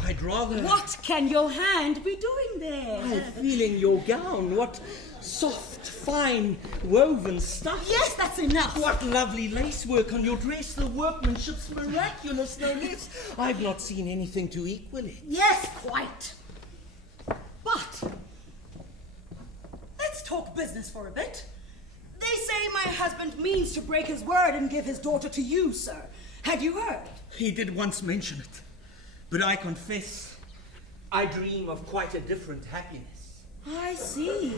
I'd rather... What can your hand be doing there? I'm feeling your gown. What soft, fine, woven stuff. Yes, that's enough. What lovely lacework on your dress. The workmanship's miraculous, no less. I've not seen anything to equal it. Yes, quite. But let's talk business for a bit. They say my husband means to break his word and give his daughter to you, sir. Had you heard? He did once mention it, but I confess I dream of quite a different happiness. I see.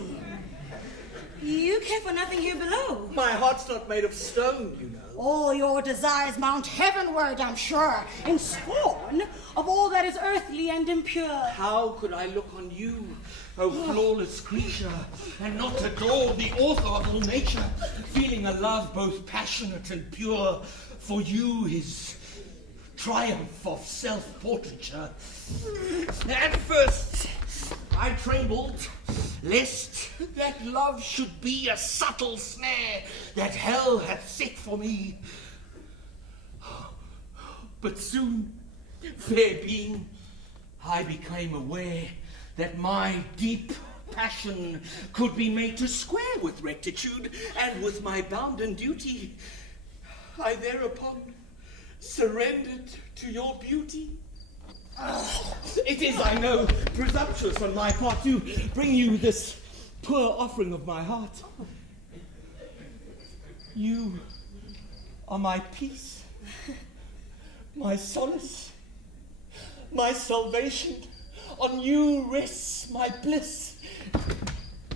You care for nothing here below. My heart's not made of stone, you know. All your desires mount heavenward, I'm sure, in scorn of all that is earthly and impure. How could I look on you, O flawless creature, and not adore the author of all nature, feeling a love both passionate and pure, for you is triumph of self-portraiture. At first I trembled, lest that love should be a subtle snare that hell hath set for me. But soon, fair being, I became aware that my deep passion could be made to square with rectitude and with my bounden duty. I thereupon surrendered to your beauty. It is, I know, presumptuous on my part to bring you this poor offering of my heart. You are my peace, my solace, my salvation. On you rests my bliss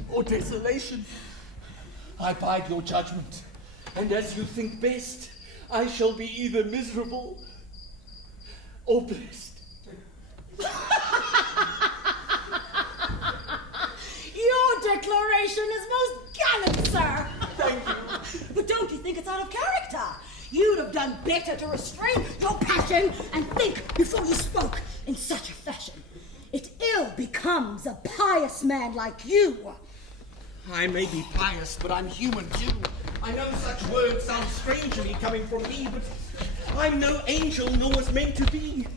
or desolation. I bide your judgment, and as you think best, I shall be either miserable or blessed. Your declaration is most gallant, sir. Thank you. But don't you think it's out of character? You'd have done better to restrain your passion and think before you spoke in such a fashion. It ill becomes a pious man like you. I may be pious, but I'm human too. I know such words sound strange to me coming from me, but I'm no angel nor was meant to be.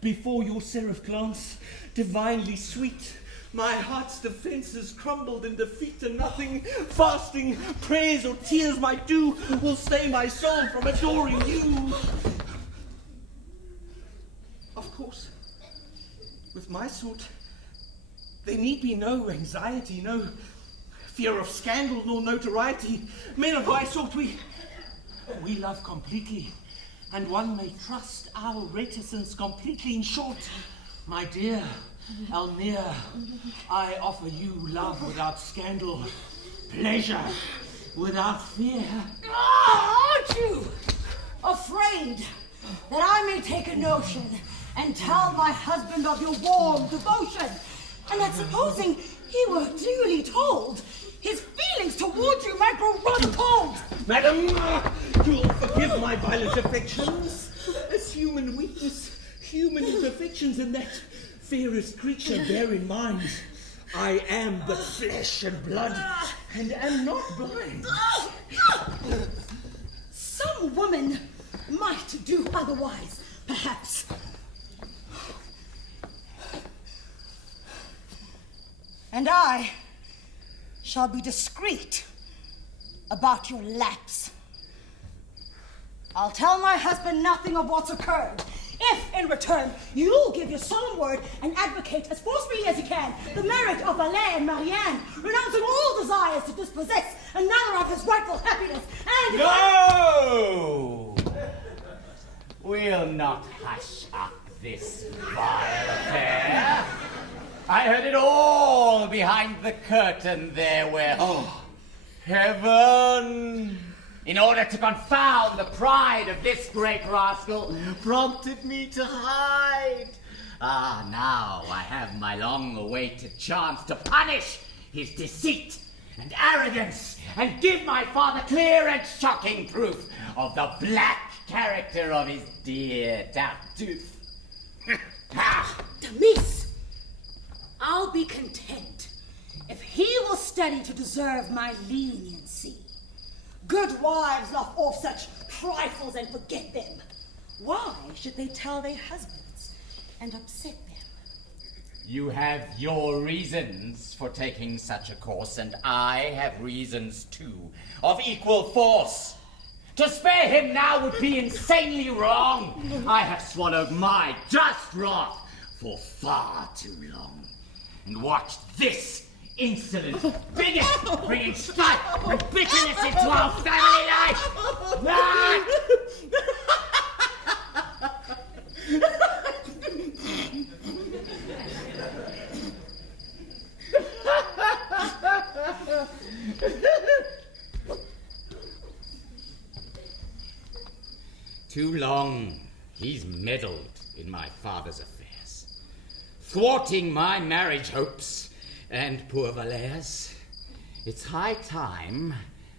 Before your seraph glance, divinely sweet, my heart's defenses crumbled in defeat, and nothing fasting, prayers, or tears might do will stay my soul from adoring you. Of course, with my sort, there need be no anxiety, no fear of scandal, nor notoriety. Men of my sort, we love completely, and one may trust our reticence completely. In short, my dear Almir, I offer you love without scandal, pleasure without fear. Aren't you afraid that I may take a notion and tell my husband of your warm devotion, and that supposing he were duly told, his feelings towards you might grow run cold? Madam, you'll forgive my violent affections. As human weakness, human imperfections, and that fairest creature bear in mind, I am but flesh and blood, and am not blind. Some women might do otherwise, perhaps. And I shall be discreet about your lapse. I'll tell my husband nothing of what's occurred, if, in return, you'll give your solemn word and advocate as forcefully as you can the merit of Valet and Marianne, renouncing all desires to dispossess another of his rightful happiness, and... No! We'll not hush up this vile affair. I heard it all behind the curtain there where... Oh, heaven! In order to confound the pride of this great rascal, prompted me to hide. Ah, now I have my long-awaited chance to punish his deceit and arrogance and give my father clear and shocking proof of the black character of his dear Tartuffe. Demise, I'll be content if he will study to deserve my leniency. Good wives laugh off such trifles and forget them. Why should they tell their husbands and upset them? You have your reasons for taking such a course, and I have reasons too, of equal force. To spare him now would be insanely wrong. I have swallowed my just wrath for far too long, and watched this insolent bigot bringing strife and bitterness into our family life. Ah! Too long he's meddled in my father's affairs, thwarting my marriage hopes and poor Valère's. It's high time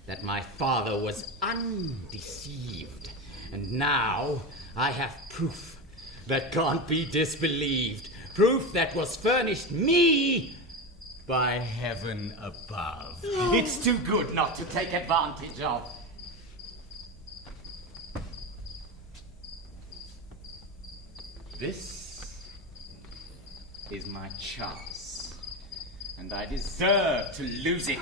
that my father was undeceived, and now I have proof that can't be disbelieved, proof that was furnished me by heaven above. It's too good not to take advantage of. This is my chance, and I deserve to lose it.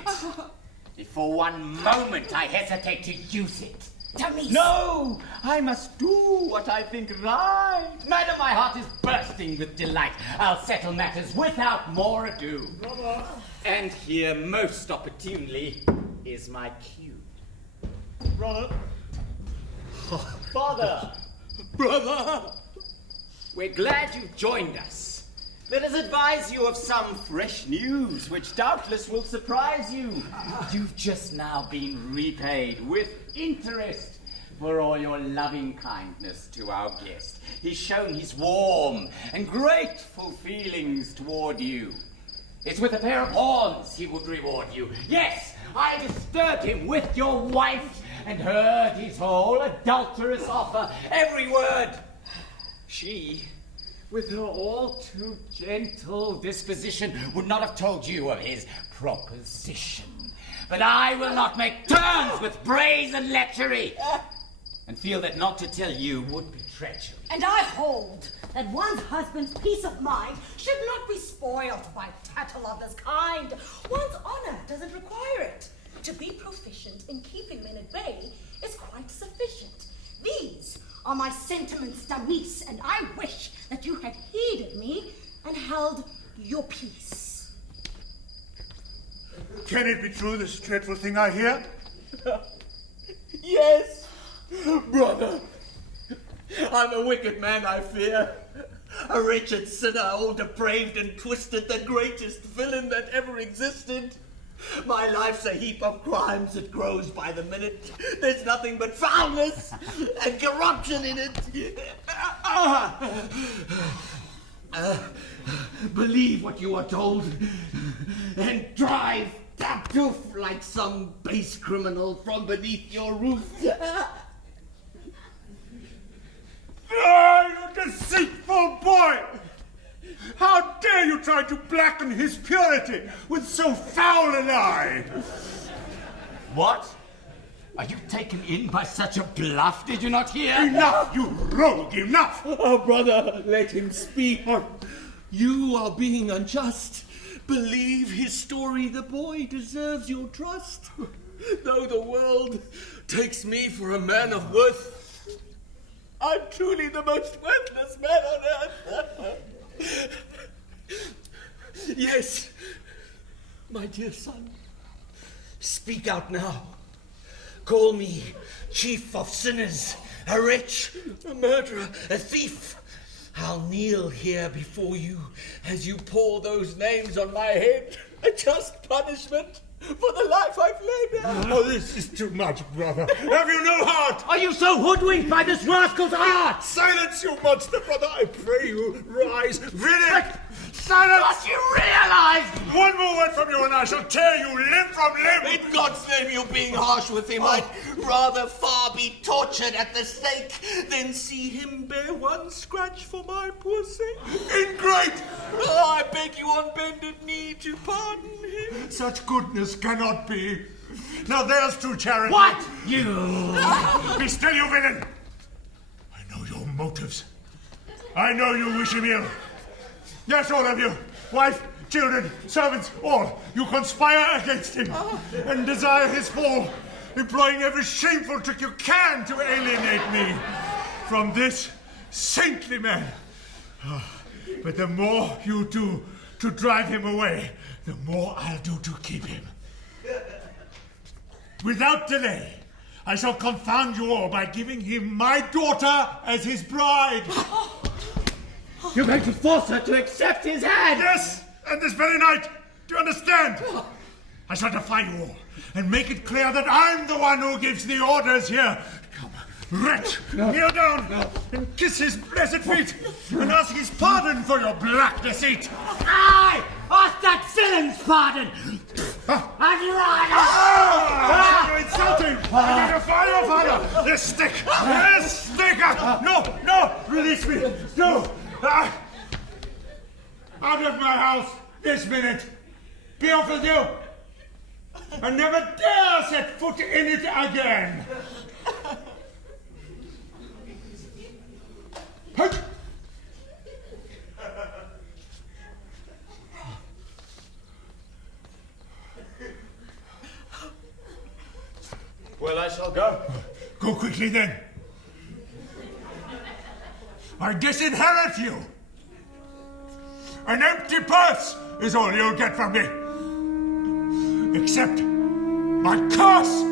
If for one moment I hesitate to use it. Demise! No! I must do what I think right. Madam, my heart is bursting with delight. I'll settle matters without more ado. Brother. And here, most opportunely, is my cue. Brother. Father! Brother! We're glad you've joined us. Let us advise you of some fresh news, which doubtless will surprise you. You've just now been repaid with interest for all your loving kindness to our guest. He's shown his warm and grateful feelings toward you. It's with a pair of horns he would reward you. Yes, I disturbed him with your wife and heard his whole adulterous offer, every word. She, with her all too gentle disposition, would not have told you of his proposition. But I will not make terms with brazen lechery, and feel that not to tell you would be treachery. And I hold that one's husband's peace of mind should not be spoiled by tattle of this kind. One's honor doesn't require it. To be proficient in keeping men at bay is quite sufficient. These are my sentiments, Demise, and I wish that you had heeded me and held your peace. Can it be true, this dreadful thing I hear? Yes, brother. I'm a wicked man, I fear. A wretched sinner, all depraved and twisted, the greatest villain that ever existed. My life's a heap of crimes, it grows by the minute. There's nothing but foulness and corruption in it. Believe what you are told and drive Tartuffe like some base criminal from beneath your roof. Ah, you deceitful boy! How dare you try to blacken his purity with so foul an eye? What? Are you taken in by such a bluff? Did you not hear? Enough, you rogue, enough! Oh, brother, let him speak. You are being unjust. Believe his story. The boy deserves your trust. Though the world takes me for a man of worth, I'm truly the most worthless man on earth. Yes, my dear son, speak out now. Call me chief of sinners, a wretch, a murderer, a thief. I'll kneel here before you as you pour those names on my head. A just punishment for the life I've led. Oh, this is too much, brother. Have you no heart? Are you so hoodwinked by this rascal's heart? Silence, you monster, brother. I pray you, rise. Villain! Silence! What you realise? One more word from you and I shall tear you limb from limb. In God's name, you're being harsh with him. I'd rather far be tortured at the stake than see him bear one scratch for my poor sake. Ingrate! Oh, I beg you on bended knee to pardon him. Such goodness cannot be. Now there's true charity. What? You... Be still, you villain! I know your motives. I know you wish him ill. Yes, all of you. Wife, children, servants, all. You conspire against him and desire his fall, employing every shameful trick you can to alienate me from this saintly man. But the more you do to drive him away, the more I'll do to keep him. Without delay, I shall confound you all by giving him my daughter as his bride. You're going to force her to accept his hand! Yes, and this very night. Do you understand? I shall defy you all and make it clear that I'm the one who gives the orders here. Come, wretch, kneel down and kiss his blessed feet and ask his pardon for your black deceit. I ask that villain's pardon! I'd rather... You're insulting! I need to fire your father! This stick! This stick! No! Release me! No! Out of my house this minute! Be off with you! And never dare set foot in it again! Well, I shall go. Go quickly then. I disinherit you. An empty purse is all you'll get from me. Except my curse.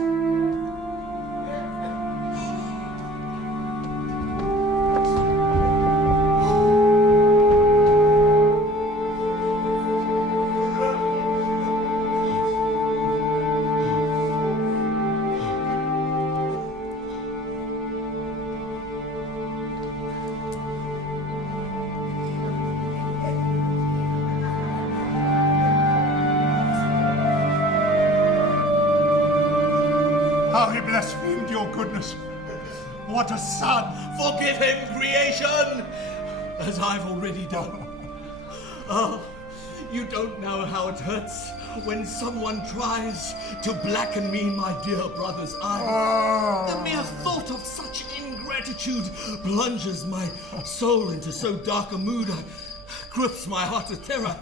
How he blasphemed your goodness. What a son! Forgive him, creation, as I've already done. Oh, you don't know how it hurts when someone tries to blacken me, my dear brother's eyes. The mere thought of such ingratitude plunges my soul into so dark a mood. Grips my heart with terror.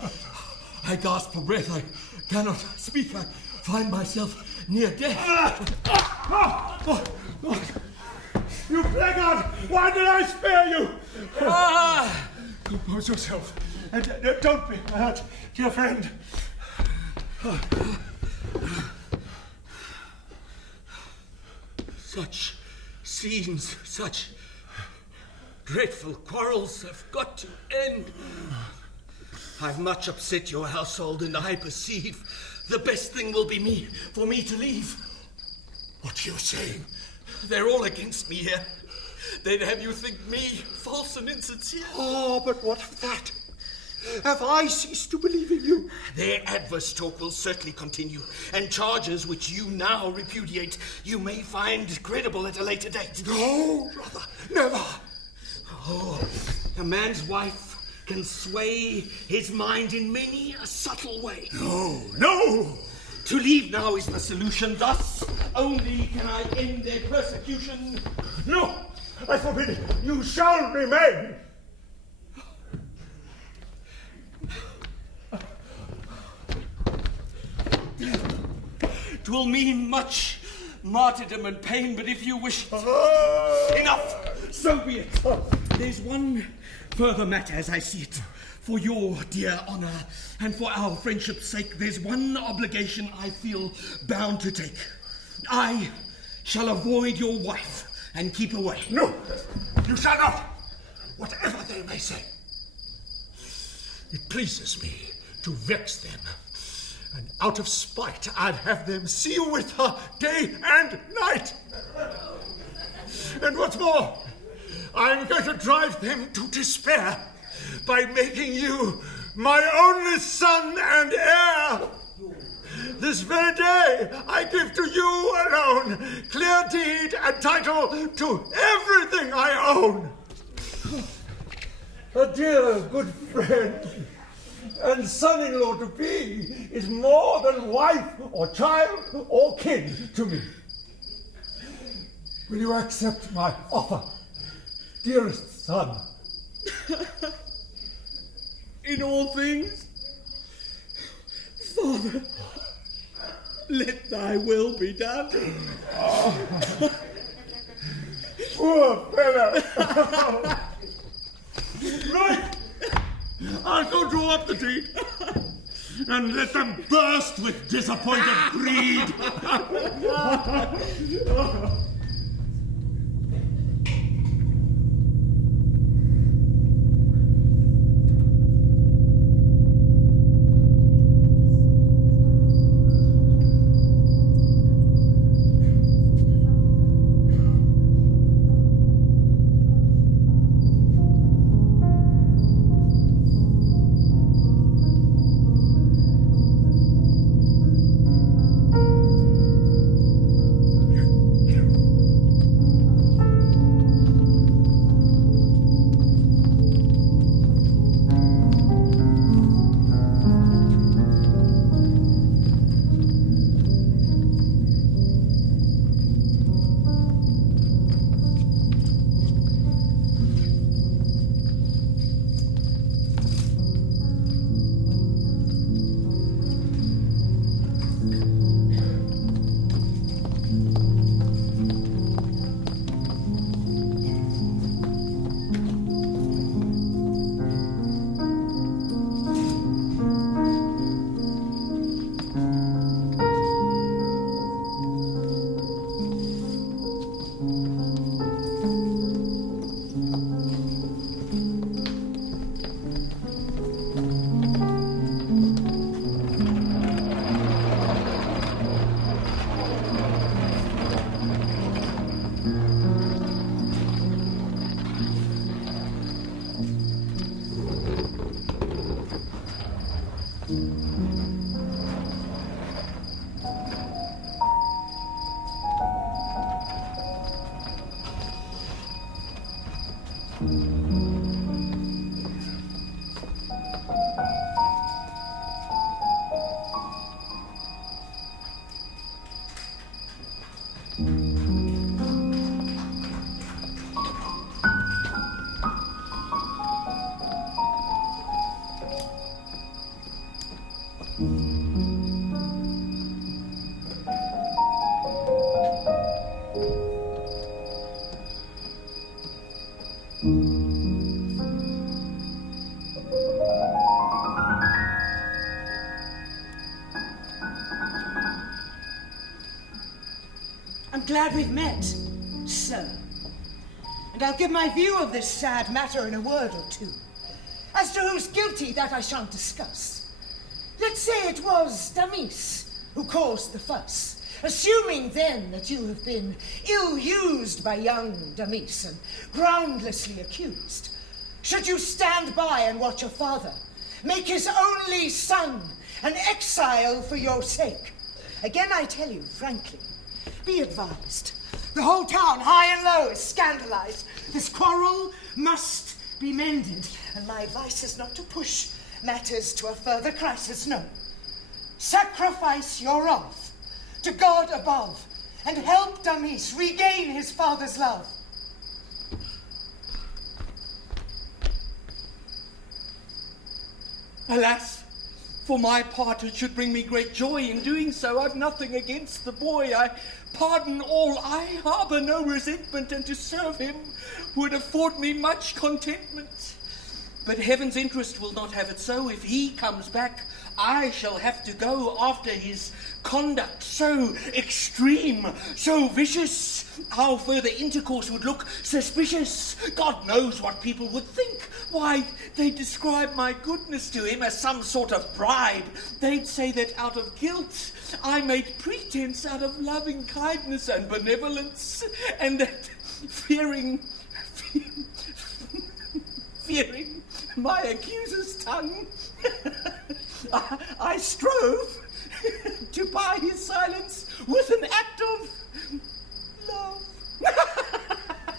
I gasp for breath. I cannot speak. I find myself near death. You blackguard! Why did I spare you? Compose yourself. And don't be hurt, dear friend. Such scenes, such dreadful quarrels have got to end. I've much upset your household, and I perceive the best thing will be for me to leave. What are you saying? They're all against me here. They'd have you think me false and insincere. Oh, but what of that? Have I ceased to believe in you? Their adverse talk will certainly continue, and charges which you now repudiate you may find credible at a later date. No, brother, never. Oh, a man's wife can sway his mind in many a subtle way. No! To leave now is the solution. Thus only can I end their persecution. No! I forbid it. You shall remain. Twill mean much martyrdom and pain, but if you wish enough, so be it. There's one further matter as I see it. For your dear honor and for our friendship's sake, there's one obligation I feel bound to take. I shall avoid your wife and keep away. No, you shall not. whatever they may say. It pleases me to vex them, and out of spite I'd have them see you with her day and night. And what's more, I'm going to drive them to despair by making you my only son and heir. This very day I give to you alone clear deed and title to everything I own. A dear good friend and son-in-law to be is more than wife or child or kin to me. Will you accept my offer, dearest son? In all things, Father, let thy will be done. Poor fellow! Right! I'll go draw up the deed and let them burst with disappointed greed. I'm glad we've met, sir. And I'll give my view of this sad matter in a word or two. As to who's guilty, that I shan't discuss. Let's say it was Damis who caused the fuss, assuming then that you have been ill-used by young Damis and groundlessly accused. Should you stand by and watch your father make his only son an exile for your sake? Again, I tell you, frankly, be advised. The whole town, high and low, is scandalized. This quarrel must be mended, and my advice is not to push matters to a further crisis, no. Sacrifice your wrath to God above, and help Damis regain his father's love. Alas, for my part, it should bring me great joy in doing so. I've nothing against the boy. I pardon all. I harbour no resentment, and to serve him would afford me much contentment. But heaven's interest will not have it so. If he comes back, I shall have to go after his conduct so extreme, so vicious. How further intercourse would look suspicious. God knows what people would think. Why, they'd describe my goodness to him as some sort of bribe. They'd say that out of guilt I made pretense out of loving kindness and benevolence, and that fearing my accuser's tongue, I strove to buy his silence with an act of love.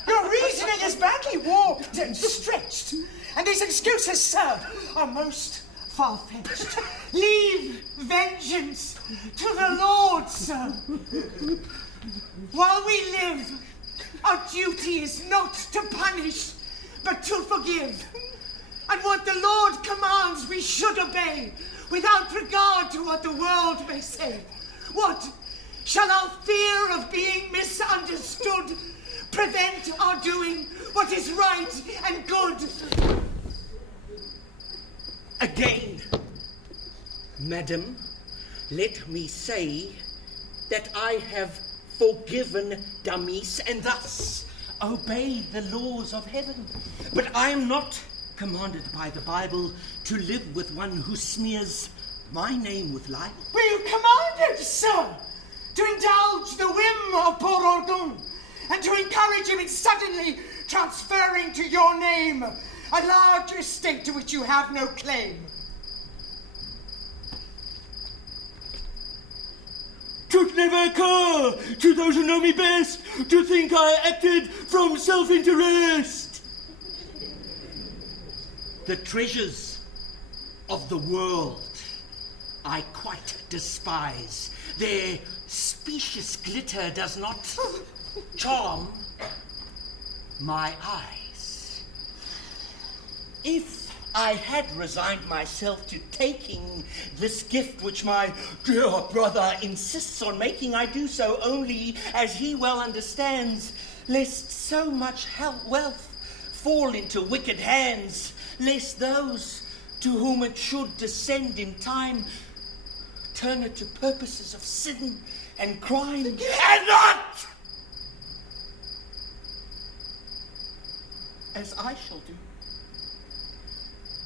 Your reasoning is badly warped and stretched, and these excuses, sir, are most far-fetched. Leave vengeance to the Lord, sir. While we live, our duty is not to punish, but to forgive. And what the Lord commands we should obey, without regard to what the world may say. What? Shall our fear of being misunderstood prevent our doing what is right and good? Again, madam, let me say that I have forgiven Damis and thus obeyed the laws of heaven. But I am not commanded by the Bible to live with one who smears my name with libel. Were you commanded, sir, to indulge the whim of poor Orgon, and to encourage him in suddenly transferring to your name a large estate to which you have no claim? 'Twould never occur to those who know me best to think I acted from self-interest. The treasures of the world I quite despise. Their specious glitter does not charm my eyes. If I had resigned myself to taking this gift which my dear brother insists on making, I do so only, as he well understands, lest so much wealth fall into wicked hands, lest those to whom it should descend in time turn it to purposes of sin and crime, and not, as I shall do,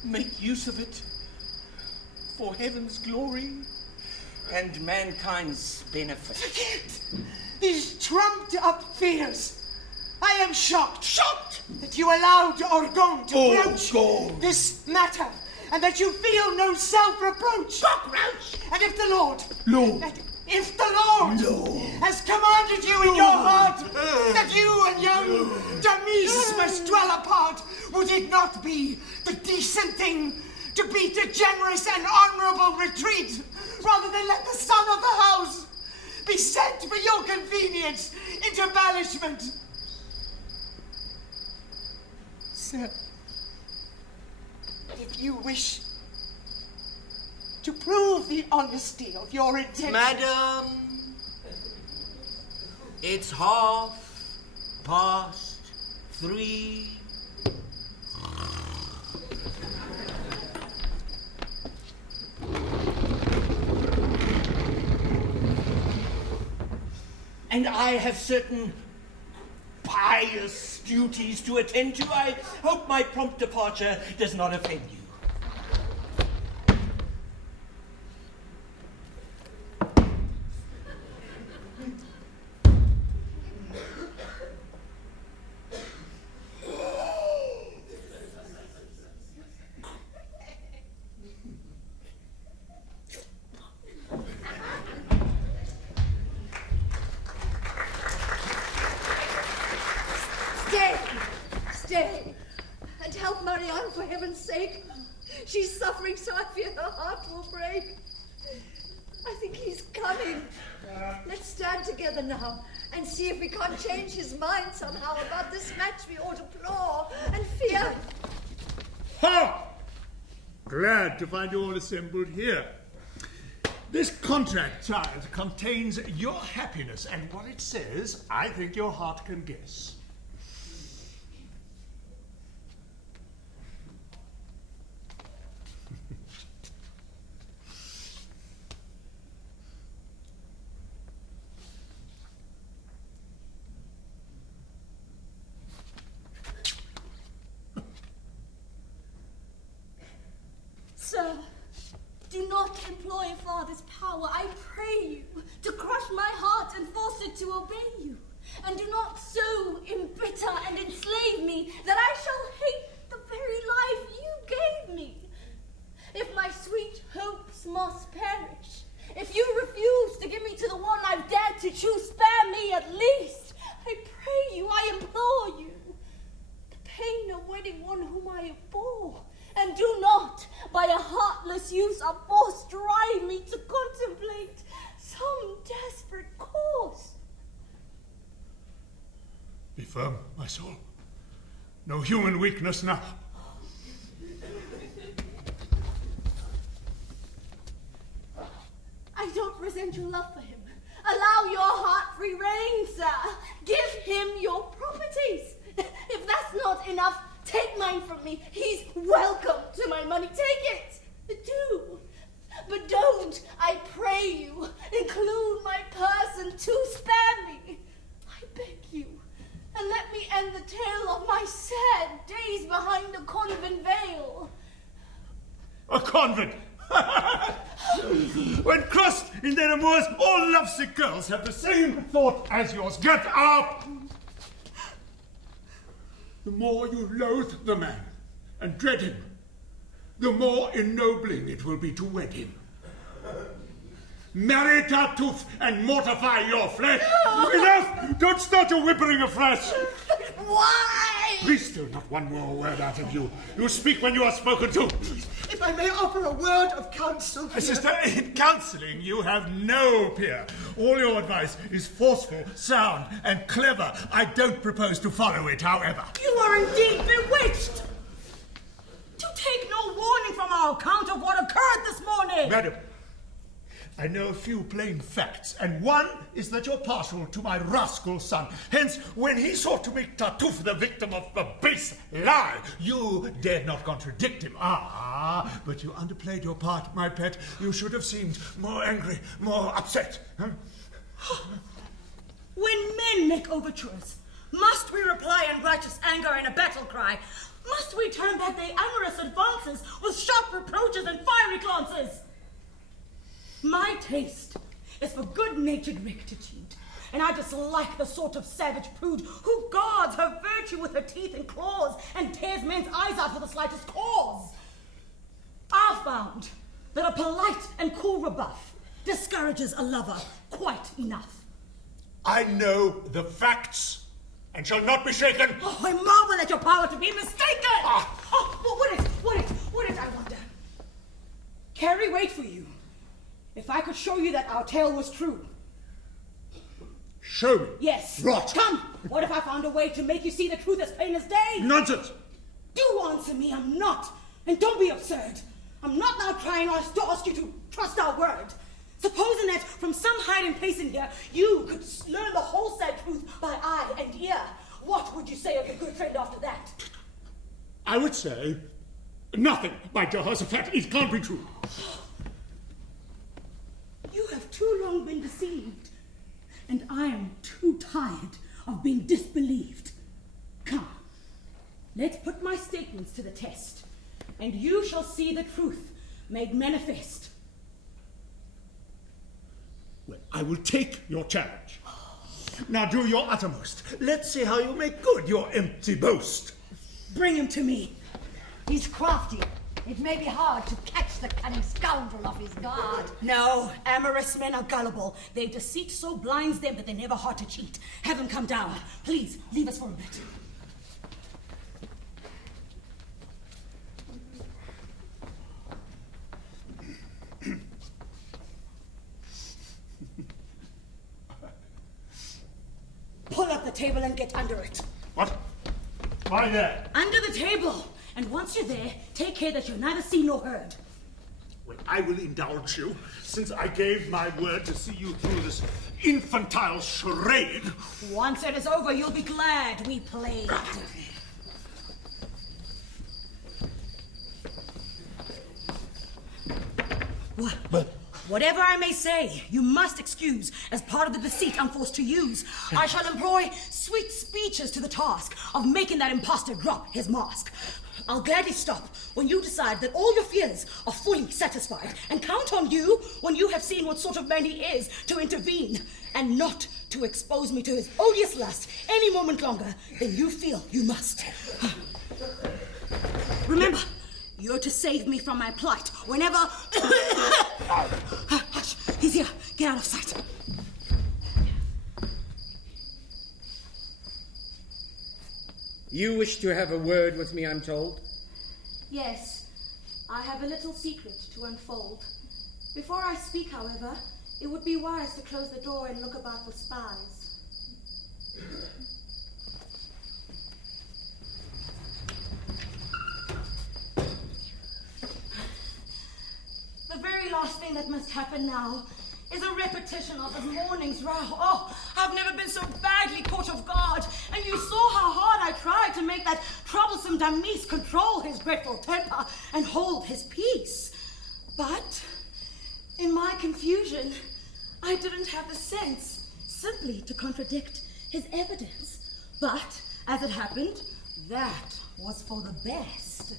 make use of it for heaven's glory and mankind's benefit. Forget these trumped-up fears. I am shocked that you allowed Orgon to broach this matter, and that you feel no self-reproach. Cockroach! And if the Lord has commanded you in your heart that you and young Damis must dwell apart, would it not be the decent thing to beat a generous and honourable retreat, rather than let the son of the house be sent for your convenience into banishment? Sir, if you wish to prove the honesty of your intentions... Madam, it's 3:30. And I have certain pious duties to attend to. I hope my prompt departure does not offend you. Stay! And help Marianne, for heaven's sake. She's suffering so I fear her heart will break. I think he's coming. Let's stand together now and see if we can't change his mind somehow about this match we ought to applaud and fear. Ha! Glad to find you all assembled here. This contract, child, contains your happiness, and what it says, I think your heart can guess. father's power, I pray you to crush my heart and force it to obey you. And do not so embitter and enslave me that I shall hate the very life you gave me. If my sweet hopes must perish, if you refuse to give me to the one I've dared to choose, spare me at least. I pray you, I implore you. The pain of wedding one whom I abhor, and do not, by a heartless use of force, drive me to contemplate some desperate course. Be firm, my soul. No human weakness now. I don't resent your love for him. Allow your heart free rein, sir. Give him your properties. If that's not enough, take mine from me. He's welcome to my money. Take it. Do. But don't, I pray you, include my person to spare me. I beg you. And let me end the tale of my sad days behind a convent veil. A convent! When crossed in their amours, all lovesick girls have the same thought as yours. Get up! The more you loathe the man and dread him, the more ennobling it will be to wed him. Marry Tartuffe and mortify your flesh. Enough! Don't start your whimpering afresh. Why? Please still not one more word out of you. You speak when you are spoken to. If I may offer a word of counsel here. Sister, in counselling you have no peer. All your advice is forceful, sound, and clever. I don't propose to follow it, however. You are indeed bewitched! To take no warning from our account of what occurred this morning! Madam, I know a few plain facts, and one is that you're partial to my rascal son. Hence, when he sought to make Tartuffe the victim of a base lie, you dared not contradict him. Ah, but you underplayed your part, my pet. You should have seemed more angry, more upset. When men make overtures, must we reply in righteous anger and a battle cry? Must we turn back their amorous advances with sharp reproaches and fiery glances? My taste is for good-natured rectitude, and I dislike the sort of savage prude who guards her virtue with her teeth and claws and tears men's eyes out for the slightest cause. I found that a polite and cool rebuff discourages a lover quite enough. I know the facts, and shall not be shaken. Oh, I marvel at your power to be mistaken! What is, I wonder? Carrie, wait for you. If I could show you that our tale was true. Show me. Yes. Rot. Come. What if I found a way to make you see the truth as plain as day? Nonsense. Do answer me. I'm not. And don't be absurd. I'm not now trying to ask you to trust our word. Supposing that from some hiding place in here, you could learn the whole sad truth by eye and ear. What would you say of your good friend after that? I would say nothing, by Jehoshaphat. It can't be true. You have too long been deceived, and I am too tired of being disbelieved. Come, let's put my statements to the test, and you shall see the truth made manifest. Well, I will take your challenge. Now do your uttermost. Let's see how you make good your empty boast. Bring him to me. He's crafty. It may be hard to catch the cunning scoundrel off his guard. No, amorous men are gullible. Their deceit so blinds them that they're never hard to cheat. Have him come down. Please, leave us for a bit. Pull up the table and get under it. What? Why there? Under the table. And once you're there, take care that you're neither seen nor heard. Well, I will indulge you, since I gave my word to see you through this infantile charade. Once it is over, you'll be glad we played. What? Whatever I may say, you must excuse as part of the deceit I'm forced to use. I shall employ sweet speeches to the task of making that imposter drop his mask. I'll gladly stop when you decide that all your fears are fully satisfied, and count on you when you have seen what sort of man he is to intervene and not to expose me to his odious lust any moment longer than you feel you must. Remember, you're to save me from my plight whenever... Hush, he's here. Get out of sight. You wish to have a word with me, I'm told? Yes, I have a little secret to unfold. Before I speak, however, it would be wise to close the door and look about for spies. The very last thing that must happen now is a repetition of his morning's row. Oh, I've never been so badly caught off guard. And you saw how hard I tried to make that troublesome Damis control his dreadful temper and hold his peace. But in my confusion, I didn't have the sense simply to contradict his evidence. But as it happened, that was for the best.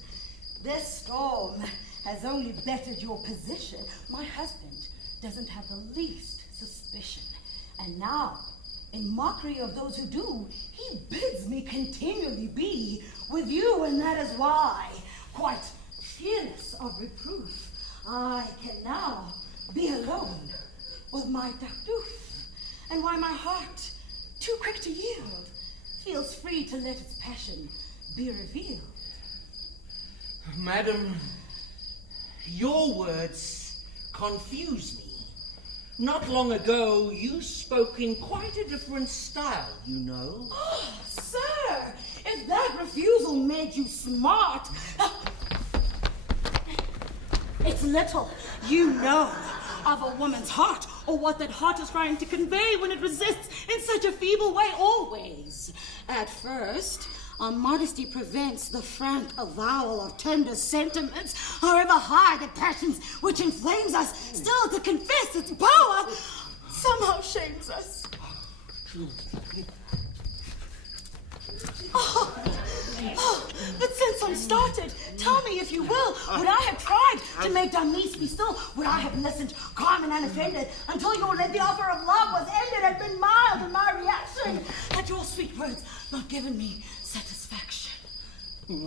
This storm has only bettered your position. My husband doesn't have the least suspicion. And now, in mockery of those who do, he bids me continually be with you, and that is why, quite fearless of reproof, I can now be alone with my Tartuffe, and why my heart, too quick to yield, feels free to let its passion be revealed. Madam, your words confuse me. Not long ago, you spoke in quite a different style, you know. Oh, sir, if that refusal made you smart, it's little you know of a woman's heart, or what that heart is trying to convey when it resists in such a feeble way always. At first, our modesty prevents the frank avowal of tender sentiments, however high the passions which inflames us, still to confess its power somehow shames us. But since I'm started, tell me if you will, would I have tried to make Damis be still? Would I have listened calm and unoffended until your the offer of love was ended and been mild in my reaction? Had your sweet words not given me satisfaction? And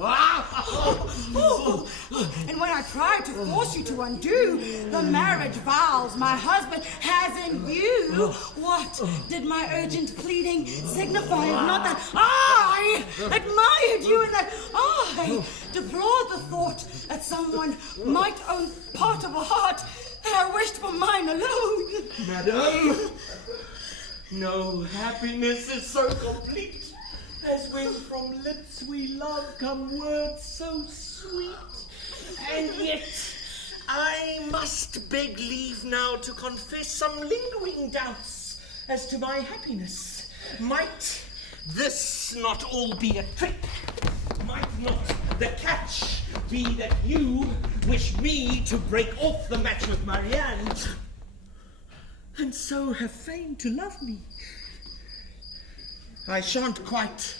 when I tried to force you to undo the marriage vows my husband has in view, what did my urgent pleading signify if not that I admired you and that I deplored the thought that someone might own part of a heart that I wished for mine alone? Madam, no happiness is so complete as when from lips we love come words so sweet. And yet, I must beg leave now to confess some lingering doubts as to my happiness. Might this not all be a trick? Might not the catch be that you wish me to break off the match with Marianne, and so have feigned to love me? I shan't quite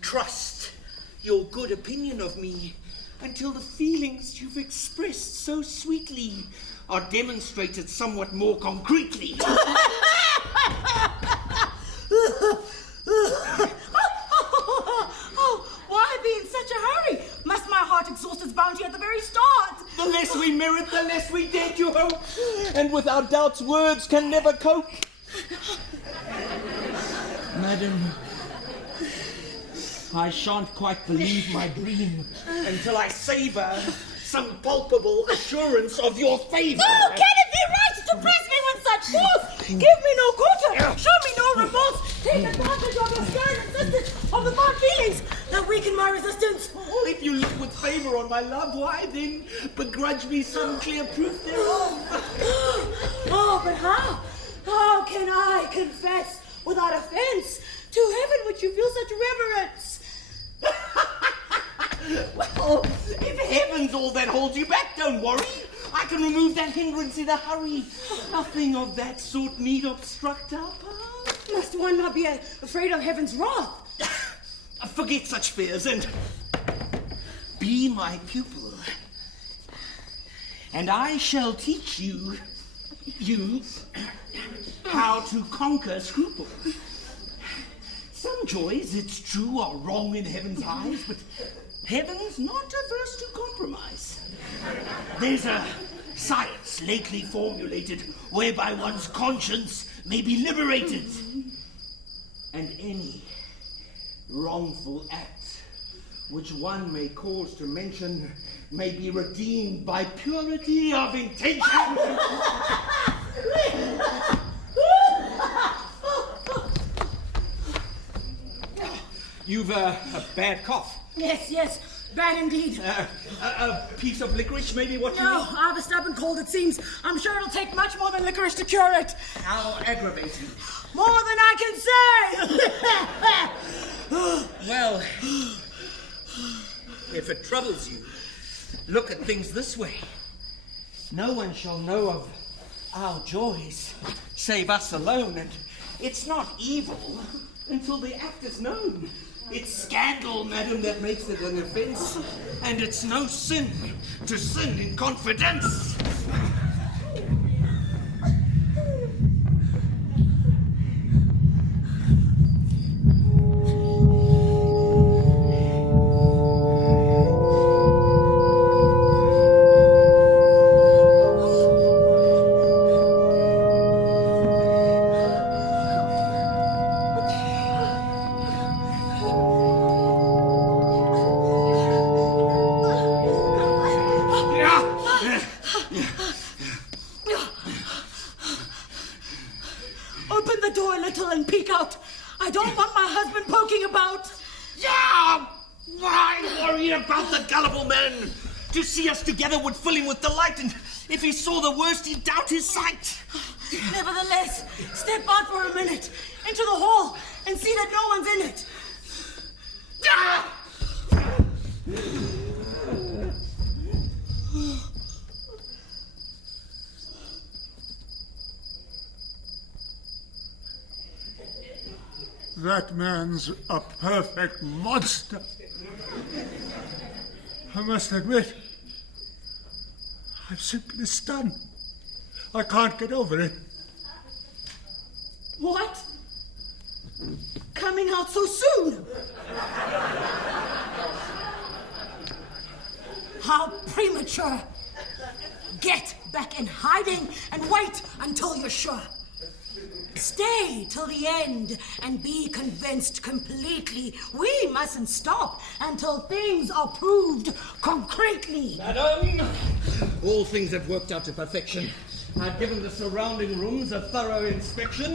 trust your good opinion of me until the feelings you've expressed so sweetly are demonstrated somewhat more concretely. Why be in such a hurry? Must my heart exhaust its bounty at the very start? The less we merit, the less we dare to hope, and without doubts words can never cope. Madam, I shan't quite believe my dream until I savour some palpable assurance of your favour. Oh, can it be right to press me with such force? Give me no quarter, show me no remorse, take advantage of your stern insistence of the fond feelings that weaken my resistance. If you look with favour on my love, why then begrudge me some clear proof thereof? Oh, but how? How can I confess without offence to heaven which you feel such reverence? Well, if heaven's all that holds you back, don't worry. I can remove that hindrance in a hurry. Nothing of that sort need obstruct our path. Must one not be afraid of heaven's wrath? forget such fears and be my pupil. And I shall teach you how to conquer scruple. Some joys, it's true, are wrong in heaven's eyes, but heaven's not averse to compromise. There's a science lately formulated whereby one's conscience may be liberated, and any wrongful act which one may cause to mention may be redeemed by purity of intention. You've a bad cough. Yes, bad indeed. A piece of licorice, maybe what you No, need? I have a stubborn cold, it seems. I'm sure it'll take much more than licorice to cure it. How aggravating. More than I can say! Well, if it troubles you, look at things this way. No one shall know of our joys, save us alone, and it's not evil until the act is known. It's scandal, madam, that makes it an offence, and it's no sin to sin in confidence. Open the door a little and peek out. I don't want my husband poking about. Yeah! Why worry about the gullible man? To see us together would fill him with delight, and if he saw the worst, he'd doubt his sight. Nevertheless, step out for a minute into the hall and see that no one's in it. Ah! That man's a perfect monster. I must admit, I'm simply stunned. I can't get over it. What? Coming out so soon? How premature. Get back in hiding and wait until you're sure. Stay till the end and be convinced completely. We mustn't stop until things are proved concretely. Madam, all things have worked out to perfection. I've given the surrounding rooms a thorough inspection.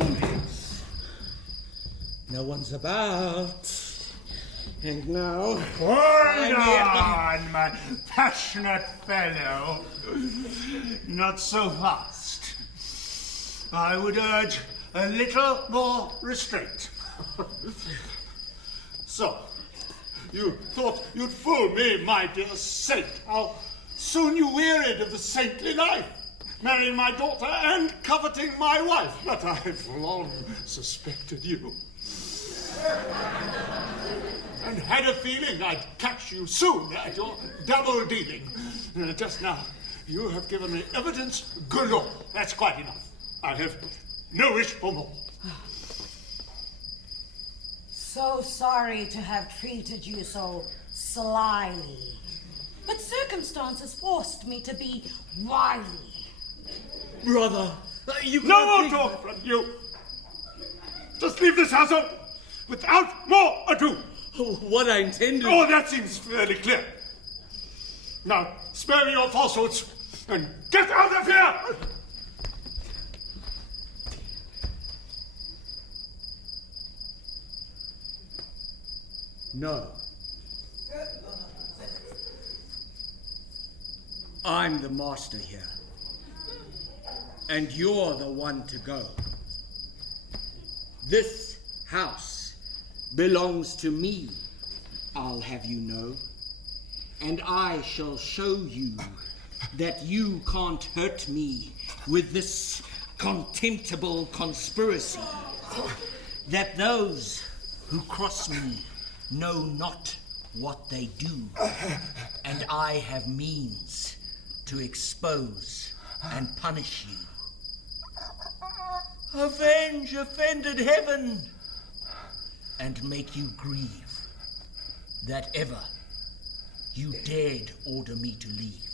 No one's about. And now... Hold on, my passionate fellow. Not so fast. I would urge a little more restraint. So, you thought you'd fool me, my dear saint. How soon you wearied of the saintly life, marrying my daughter and coveting my wife. But I've long suspected you. And had a feeling I'd catch you soon at your double dealing. Just now, you have given me evidence galore. That's quite enough. I have no wish for more. So sorry to have treated you so slyly. But circumstances forced me to be wily. Brother, you No more talk from you. Just leave this house without more ado. What I intended... Oh, that seems fairly clear. Now, spare me your falsehoods and get out of here! No. I'm the master here. And you're the one to go. This house belongs to me, I'll have you know. And I shall show you that you can't hurt me with this contemptible conspiracy. That those who cross me know not what they do, and I have means to expose and punish you. Avenge offended heaven, and make you grieve that ever you dared order me to leave.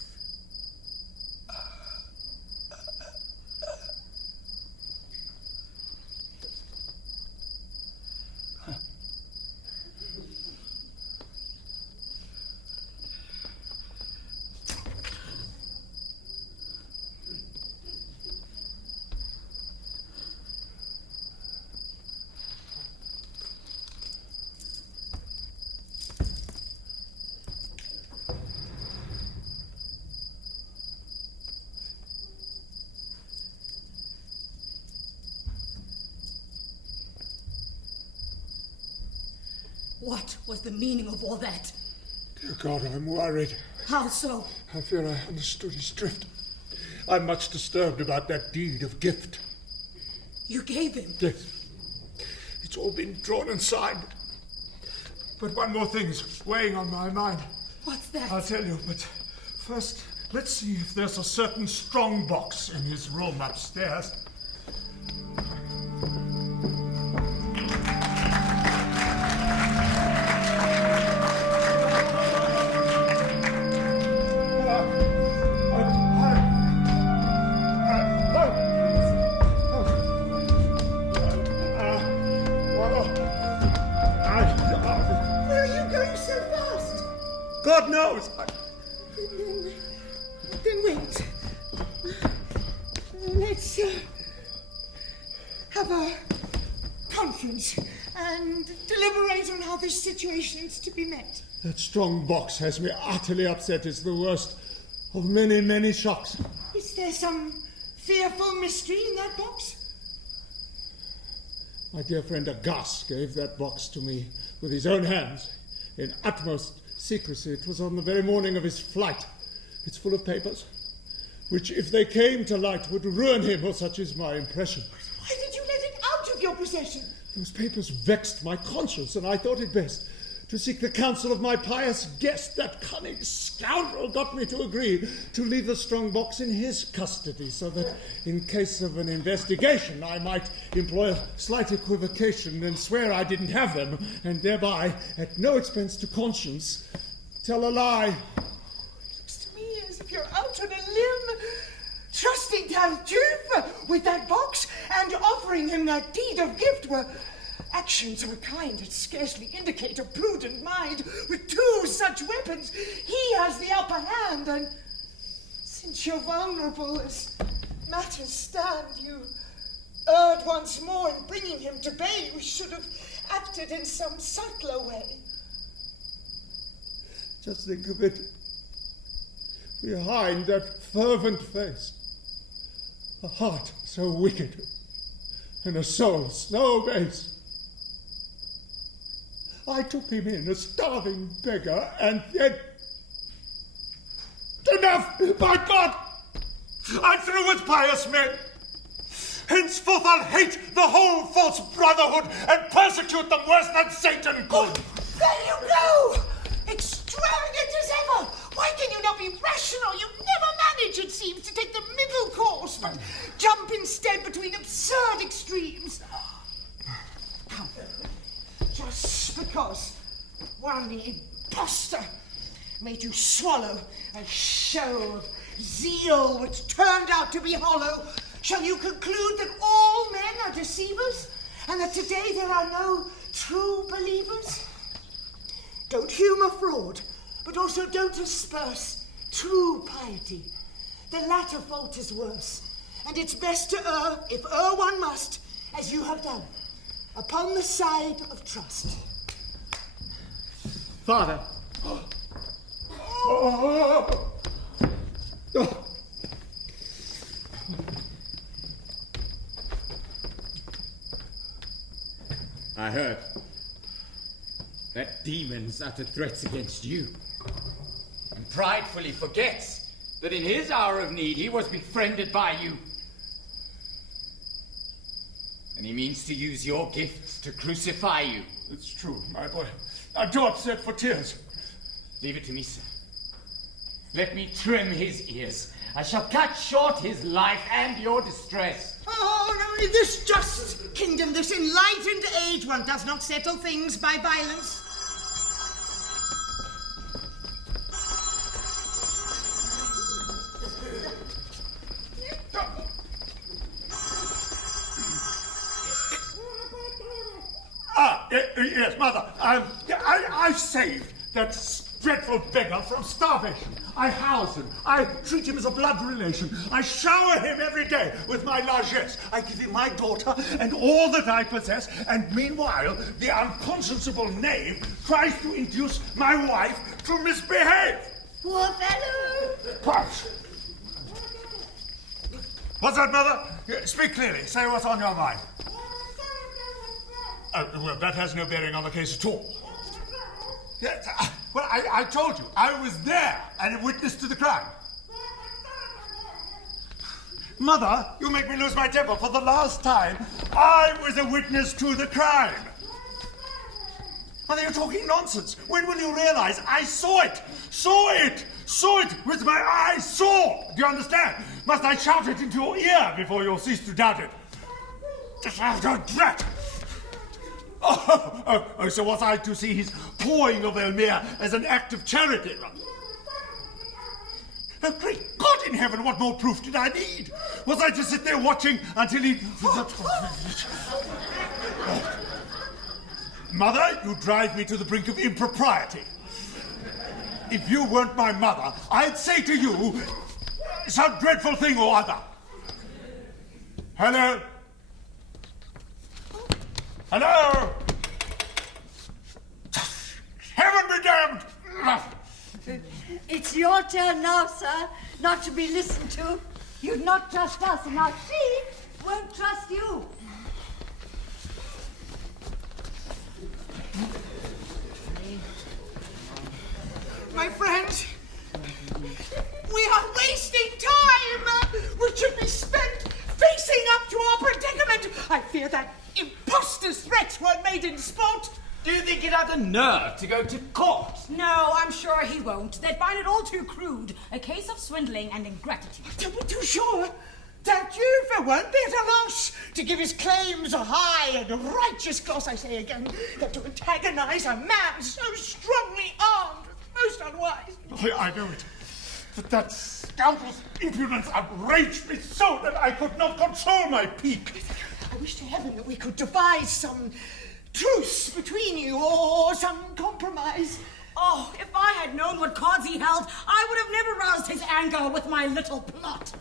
What was the meaning of all that? Dear God, I'm worried. How so? I fear I understood his drift. I'm much disturbed about that deed of gift. You gave him? Yes. It's all been drawn and signed. But one more thing's weighing on my mind. What's that? I'll tell you, but first, let's see if there's a certain strong box in his room upstairs. God knows! Then wait. Let's have a conference and deliberate on how this situation is to be met. That strong box has me utterly upset. It's the worst of many, many shocks. Is there some fearful mystery in that box? My dear friend Agas gave that box to me with his own hands in utmost secrecy. It was on the very morning of his flight. It's full of papers, which, if they came to light, would ruin him, or such is my impression. Why did you let it out of your possession? Those papers vexed my conscience, and I thought it best to seek the counsel of my pious guest. That cunning scoundrel got me to agree to leave the strong box in his custody, so that in case of an investigation I might employ a slight equivocation and swear I didn't have them, and thereby, at no expense to conscience, tell a lie. Looks to me as if you're out on a limb, trusting Tartuffe with that box and offering him that deed of gift were actions of a kind that scarcely indicate a prudent mind. With two such weapons, he has the upper hand, and since you're vulnerable as matters stand, you erred once more in bringing him to bay. We should have acted in some subtler way. Just think of it. Behind that fervent face, a heart so wicked and a soul so base. I took him in, a starving beggar, and yet... Enough! By God! I'm through with pious men! Henceforth I'll hate the whole false brotherhood and persecute them worse than Satan could! There you go! Extravagant as ever! Why can you not be rational? You never manage, it seems, to take the middle course, but jump instead between absurd extremes. Come. Just because one impostor made you swallow a show of zeal which turned out to be hollow, shall you conclude that all men are deceivers, and that today there are no true believers? Don't humour fraud, but also don't asperse true piety. The latter fault is worse, and it's best to err, if err one must, as you have done, upon the side of trust. Father. I heard that demons utter threats against you, and pridefully forgets that in his hour of need he was befriended by you. And he means to use your gifts to crucify you. It's true, my boy. I'm too upset for tears. Leave it to me, sir. Let me trim his ears. I shall cut short his life and your distress. Oh, no, in this just kingdom, this enlightened age, one does not settle things by violence. Yes, Mother. I saved that dreadful beggar from starvation. I house him. I treat him as a blood relation. I shower him every day with my largesse. I give him my daughter and all that I possess, and meanwhile, the unconscionable knave tries to induce my wife to misbehave. Poor fellow! What? What's that, Mother? Speak clearly. Say what's on your mind. Well, that has no bearing on the case at all. Yes, well, I told you, I was there and a witness to the crime. Mother, you make me lose my temper. For the last time, I was a witness to the crime. Mother, you're talking nonsense. When will you realize I saw it? Saw it with my eyes. Saw. Do you understand? Must I shout it into your ear before you'll cease to doubt it? Don't drat! Oh, so was I to see his pouring of Elmire as an act of charity? Oh, great God in heaven, what more proof did I need? Was I to sit there watching until he... Mother, you drive me to the brink of impropriety. If you weren't my mother, I'd say to you some dreadful thing or other. Hello? Hello? Heaven be damned! It's your turn now, sir, not to be listened to. You'd not trust us, and now she won't trust you. My friends, we are wasting time, which should be spent facing up to our predicament. I fear that imposter's threats were made in sport. Do you think he'd have the nerve to go to court? No, I'm sure he won't. They'd find it all too crude. A case of swindling and ingratitude. Don't be too sure. Tartuffe won't be at a loss to give his claims a high and righteous gloss, I say again, that to antagonize a man so strongly armed was most unwise. I know it. But that scoundrel's impudence outraged me so that I could not control my pique. I wish to heaven that we could devise some truce between you, or some compromise. Oh, if I had known what cards he held, I would have never roused his anger with my little plot.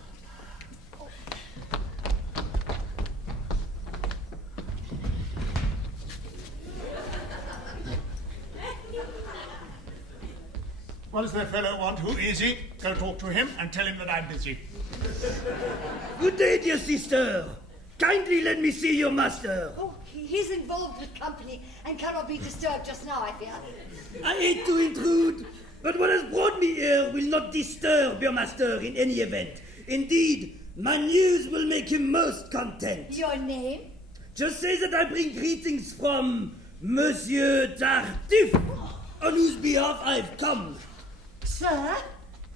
What does that fellow want? Who is he? Go talk to him and tell him that I'm busy. Good day, dear sister. Kindly let me see your master. Oh, he's involved with company and cannot be disturbed just now, I fear. I hate to intrude, but what has brought me here will not disturb your master in any event. Indeed, my news will make him most content. Your name? Just say that I bring greetings from Monsieur Tartuffe, on whose behalf I've come. Sir,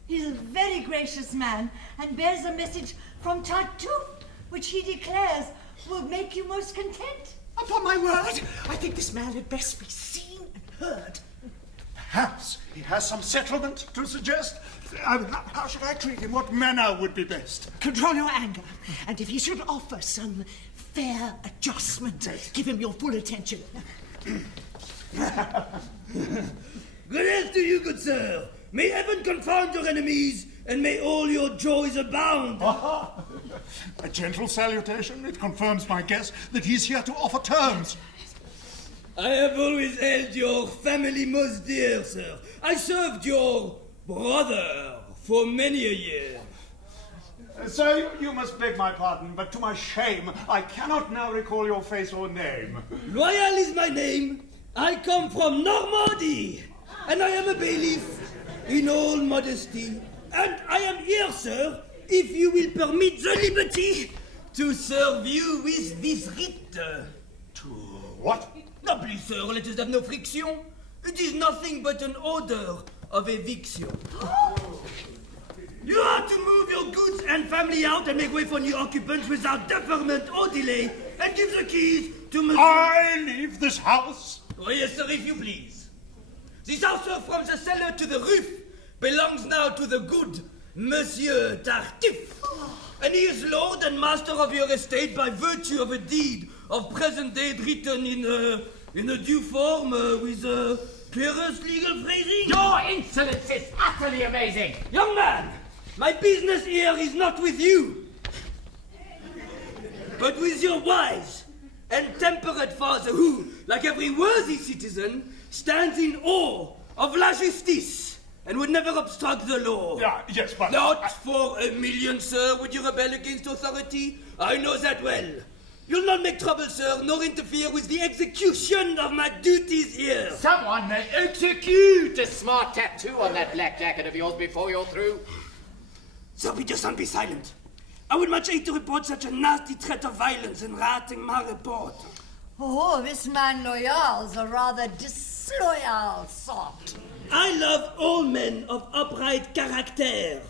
he's a very gracious man and bears a message from Tartuffe, which he declares will make you most content. Upon my word, I think this man had best be seen and heard. Perhaps he has some settlement to suggest. How should I treat him? What manner would be best? Control your anger, and if he should offer some fair adjustment, give him your full attention. Good health to you, good sir. May heaven confound your enemies, and may all your joys abound. A gentle salutation. It confirms my guess that he's here to offer terms. I have always held your family most dear, sir. I served your brother for many a year. Sir, you must beg my pardon, but to my shame, I cannot now recall your face or name. Loyal is my name. I come from Normandy, and I am a bailiff in all modesty. And I am here, sir, if you will permit the liberty to serve you with this writ. To what? No, please, sir, let us have no friction. It is nothing but an order of eviction. You are to move your goods and family out and make way for new occupants without deferment or delay, and give the keys to Monsieur... I leave this house. Oh, yes, sir, if you please. This house, sir, from the cellar to the roof, belongs now to the good Monsieur Tartuffe. And he is lord and master of your estate by virtue of a deed of present date written in a due form with purest legal phrasing. Your insolence is utterly amazing. Young man, my business here is not with you, but with your wise and temperate father who, like every worthy citizen, stands in awe of la justice and would never obstruct the law. Yes, but... Not for a million, sir, would you rebel against authority? I know that well. You'll not make trouble, sir, nor interfere with the execution of my duties here. Someone may execute a smart tattoo on that black jacket of yours before you're through. Sir, be just and be silent. I would much hate to report such a nasty threat of violence in writing my report. Oh, this man Loyal's a rather disloyal sort. I love all men of upright character.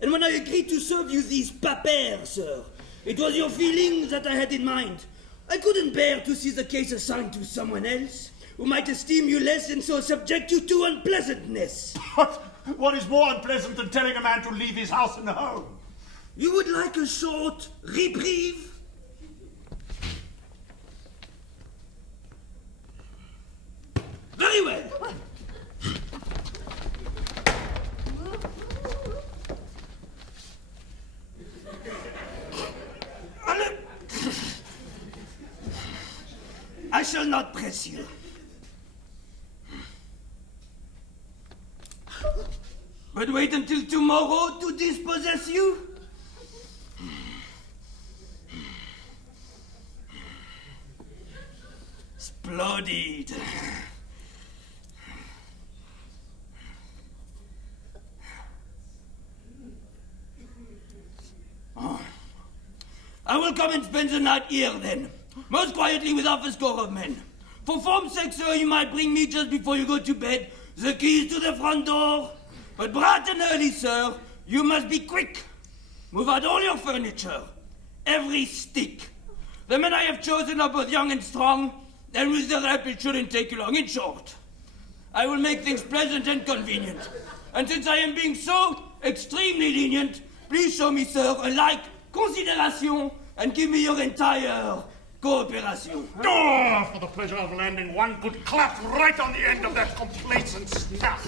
And when I agreed to serve you these papers, sir, it was your feelings that I had in mind. I couldn't bear to see the case assigned to someone else, who might esteem you less and so subject you to unpleasantness. What is more unpleasant than telling a man to leave his house and home? You would like a short reprieve? Very well. I shall not press you. But wait until tomorrow to dispossess you? Splendid. Oh. I will come and spend the night here then. Most quietly with half a score of men. For form's sake, sir, you might bring me just before you go to bed the keys to the front door. But bright and early, sir, you must be quick. Move out all your furniture. Every stick. The men I have chosen are both young and strong, and with their help it shouldn't take you long. In short, I will make things pleasant and convenient. And since I am being so extremely lenient, please show me, sir, a like consideration and give me your entire cooperation. Oh, for the pleasure of landing one good clap right on the end of that complacent snout.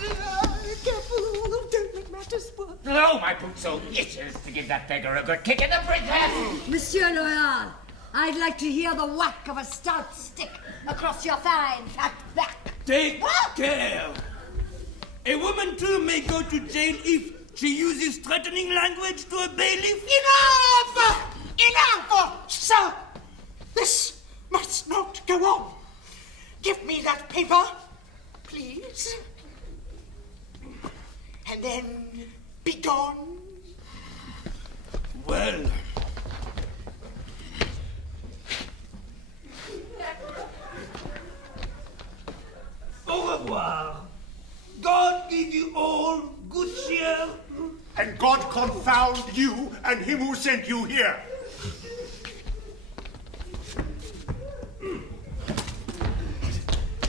Careful, don't make matters worse. Oh, my boots so itches to give that beggar a good kick in the princess. Monsieur Loyal, I'd like to hear the whack of a stout stick across your fine fat back. Take care. A woman too may go to jail if she uses threatening language to a bailiff. Enough! Enough! Sir, this must not go on. Give me that paper, please. And then be gone. Well. Au revoir. God give you all good cheer. And God confound you and him who sent you here.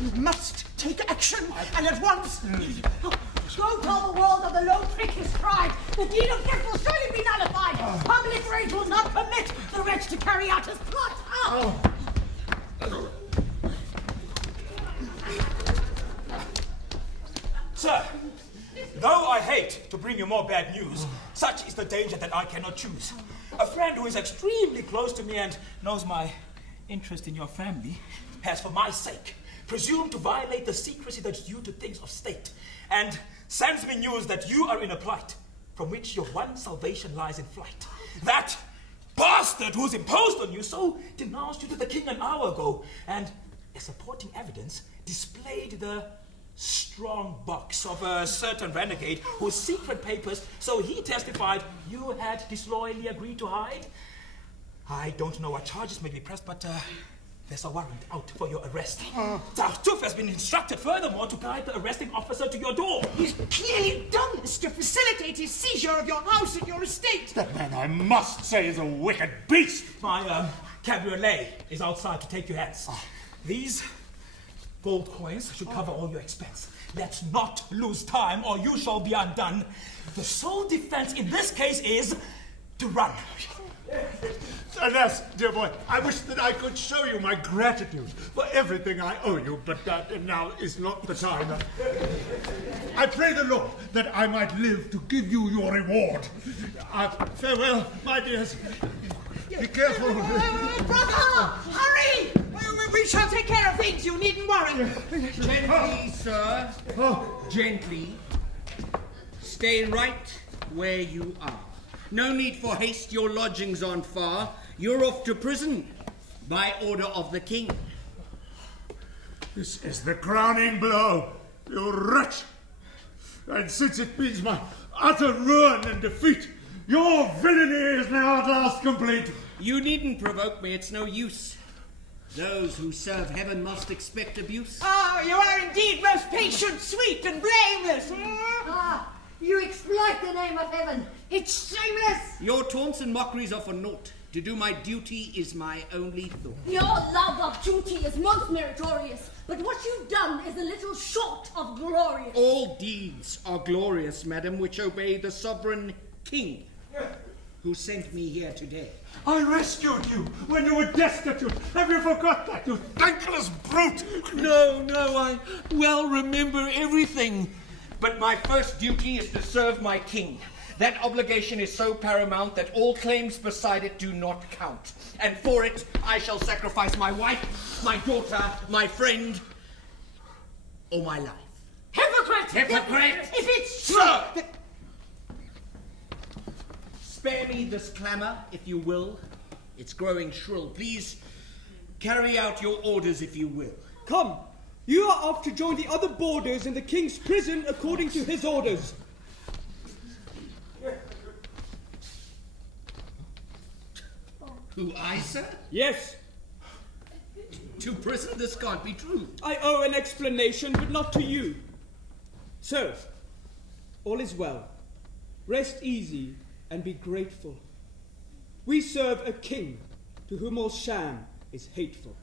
You must take action, and at once. Go tell the world that the low trick is tried. The deed of death will surely be nullified. Public rage will not permit the wretch to carry out his plot. Sir, though I hate to bring you more bad news, such is the danger that I cannot choose. A friend who is extremely close to me and knows my interest in your family has, for my sake, presumed to violate the secrecy that's due to things of state, and sends me news that you are in a plight from which your one salvation lies in flight. That bastard who's imposed on you so denounced you to the king an hour ago, and as supporting evidence displayed the strong box of a certain renegade whose secret papers, so he testified, you had disloyally agreed to hide. I don't know what charges may be pressed, but There's a warrant out for your arrest. Tartuffe has been instructed furthermore to guide the arresting officer to your door. He's clearly done this to facilitate his seizure of your house and your estate. That man, I must say, is a wicked beast. My cabriolet is outside to take you hence. These gold coins should cover all your expense. Let's not lose time or you shall be undone. The sole defense in this case is to run. Alas, dear boy, I wish that I could show you my gratitude for everything I owe you, but that now is not the time. I pray the Lord that I might live to give you your reward. Farewell, my dears. Be careful. Brother, hurry! We shall take care of things, you needn't worry. Gently, sir. Gently. Stay right where you are. No need for haste, your lodgings aren't far. You're off to prison by order of the king. This is the crowning blow, you wretch. And since it means my utter ruin and defeat, your villainy is now at last complete. You needn't provoke me, it's no use. Those who serve heaven must expect abuse. You are indeed most patient, sweet, and blameless. You exploit the name of heaven. It's shameless. Your taunts and mockeries are for naught. To do my duty is my only thought. Your love of duty is most meritorious, but what you've done is a little short of glorious. All deeds are glorious, madam, which obey the sovereign king who sent me here today. I rescued you when you were destitute. Have you forgot that, you thankless brute? No, I well remember everything. But my first duty is to serve my king. That obligation is so paramount that all claims beside it do not count. And for it, I shall sacrifice my wife, my daughter, my friend, or my life. Hypocrite! Hypocrite! If it's Sir! Spare me this clamour, if you will. It's growing shrill. Please carry out your orders, if you will. Come, you are off to join the other boarders in the king's prison according to his orders. Who, I, sir? Yes. To prison? This can't be true. I owe an explanation, but not to you. So, all is well. Rest easy and be grateful. We serve a king to whom all sham is hateful.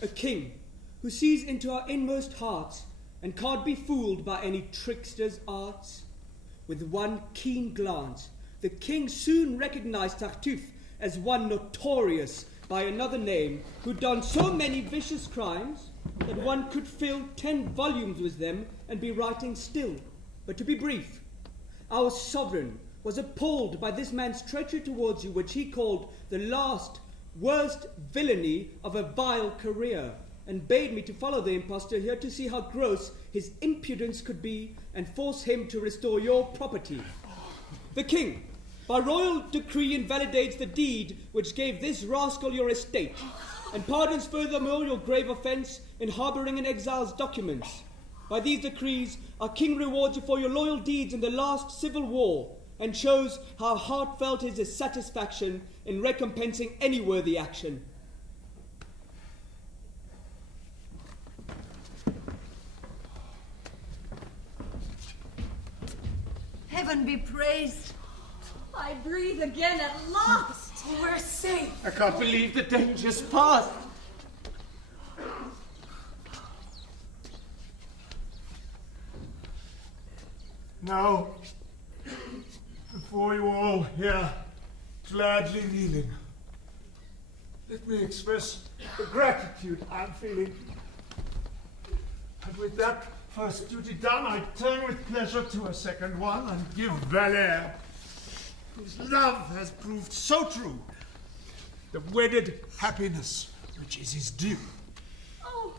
A king who sees into our inmost hearts and can't be fooled by any trickster's arts. With one keen glance, the king soon recognized Tartuffe as one notorious by another name who'd done so many vicious crimes that one could fill 10 volumes with them and be writing still. But to be brief, our sovereign was appalled by this man's treachery towards you, which he called the last, worst villainy of a vile career, and bade me to follow the impostor here to see how gross his impudence could be and force him to restore your property. The king, by royal decree, invalidates the deed which gave this rascal your estate, and pardons furthermore your grave offence in harbouring an exile's documents. By these decrees, our king rewards you for your loyal deeds in the last civil war, and shows how heartfelt is his satisfaction in recompensing any worthy action. Heaven be praised. I breathe again at last. We're safe. I can't believe the danger's past. Now, before you all here, gladly kneeling, let me express the gratitude I'm feeling. And with that first duty done, I turn with pleasure to a second one and give Valère, whose love has proved so true, the wedded happiness which is his due. Oh.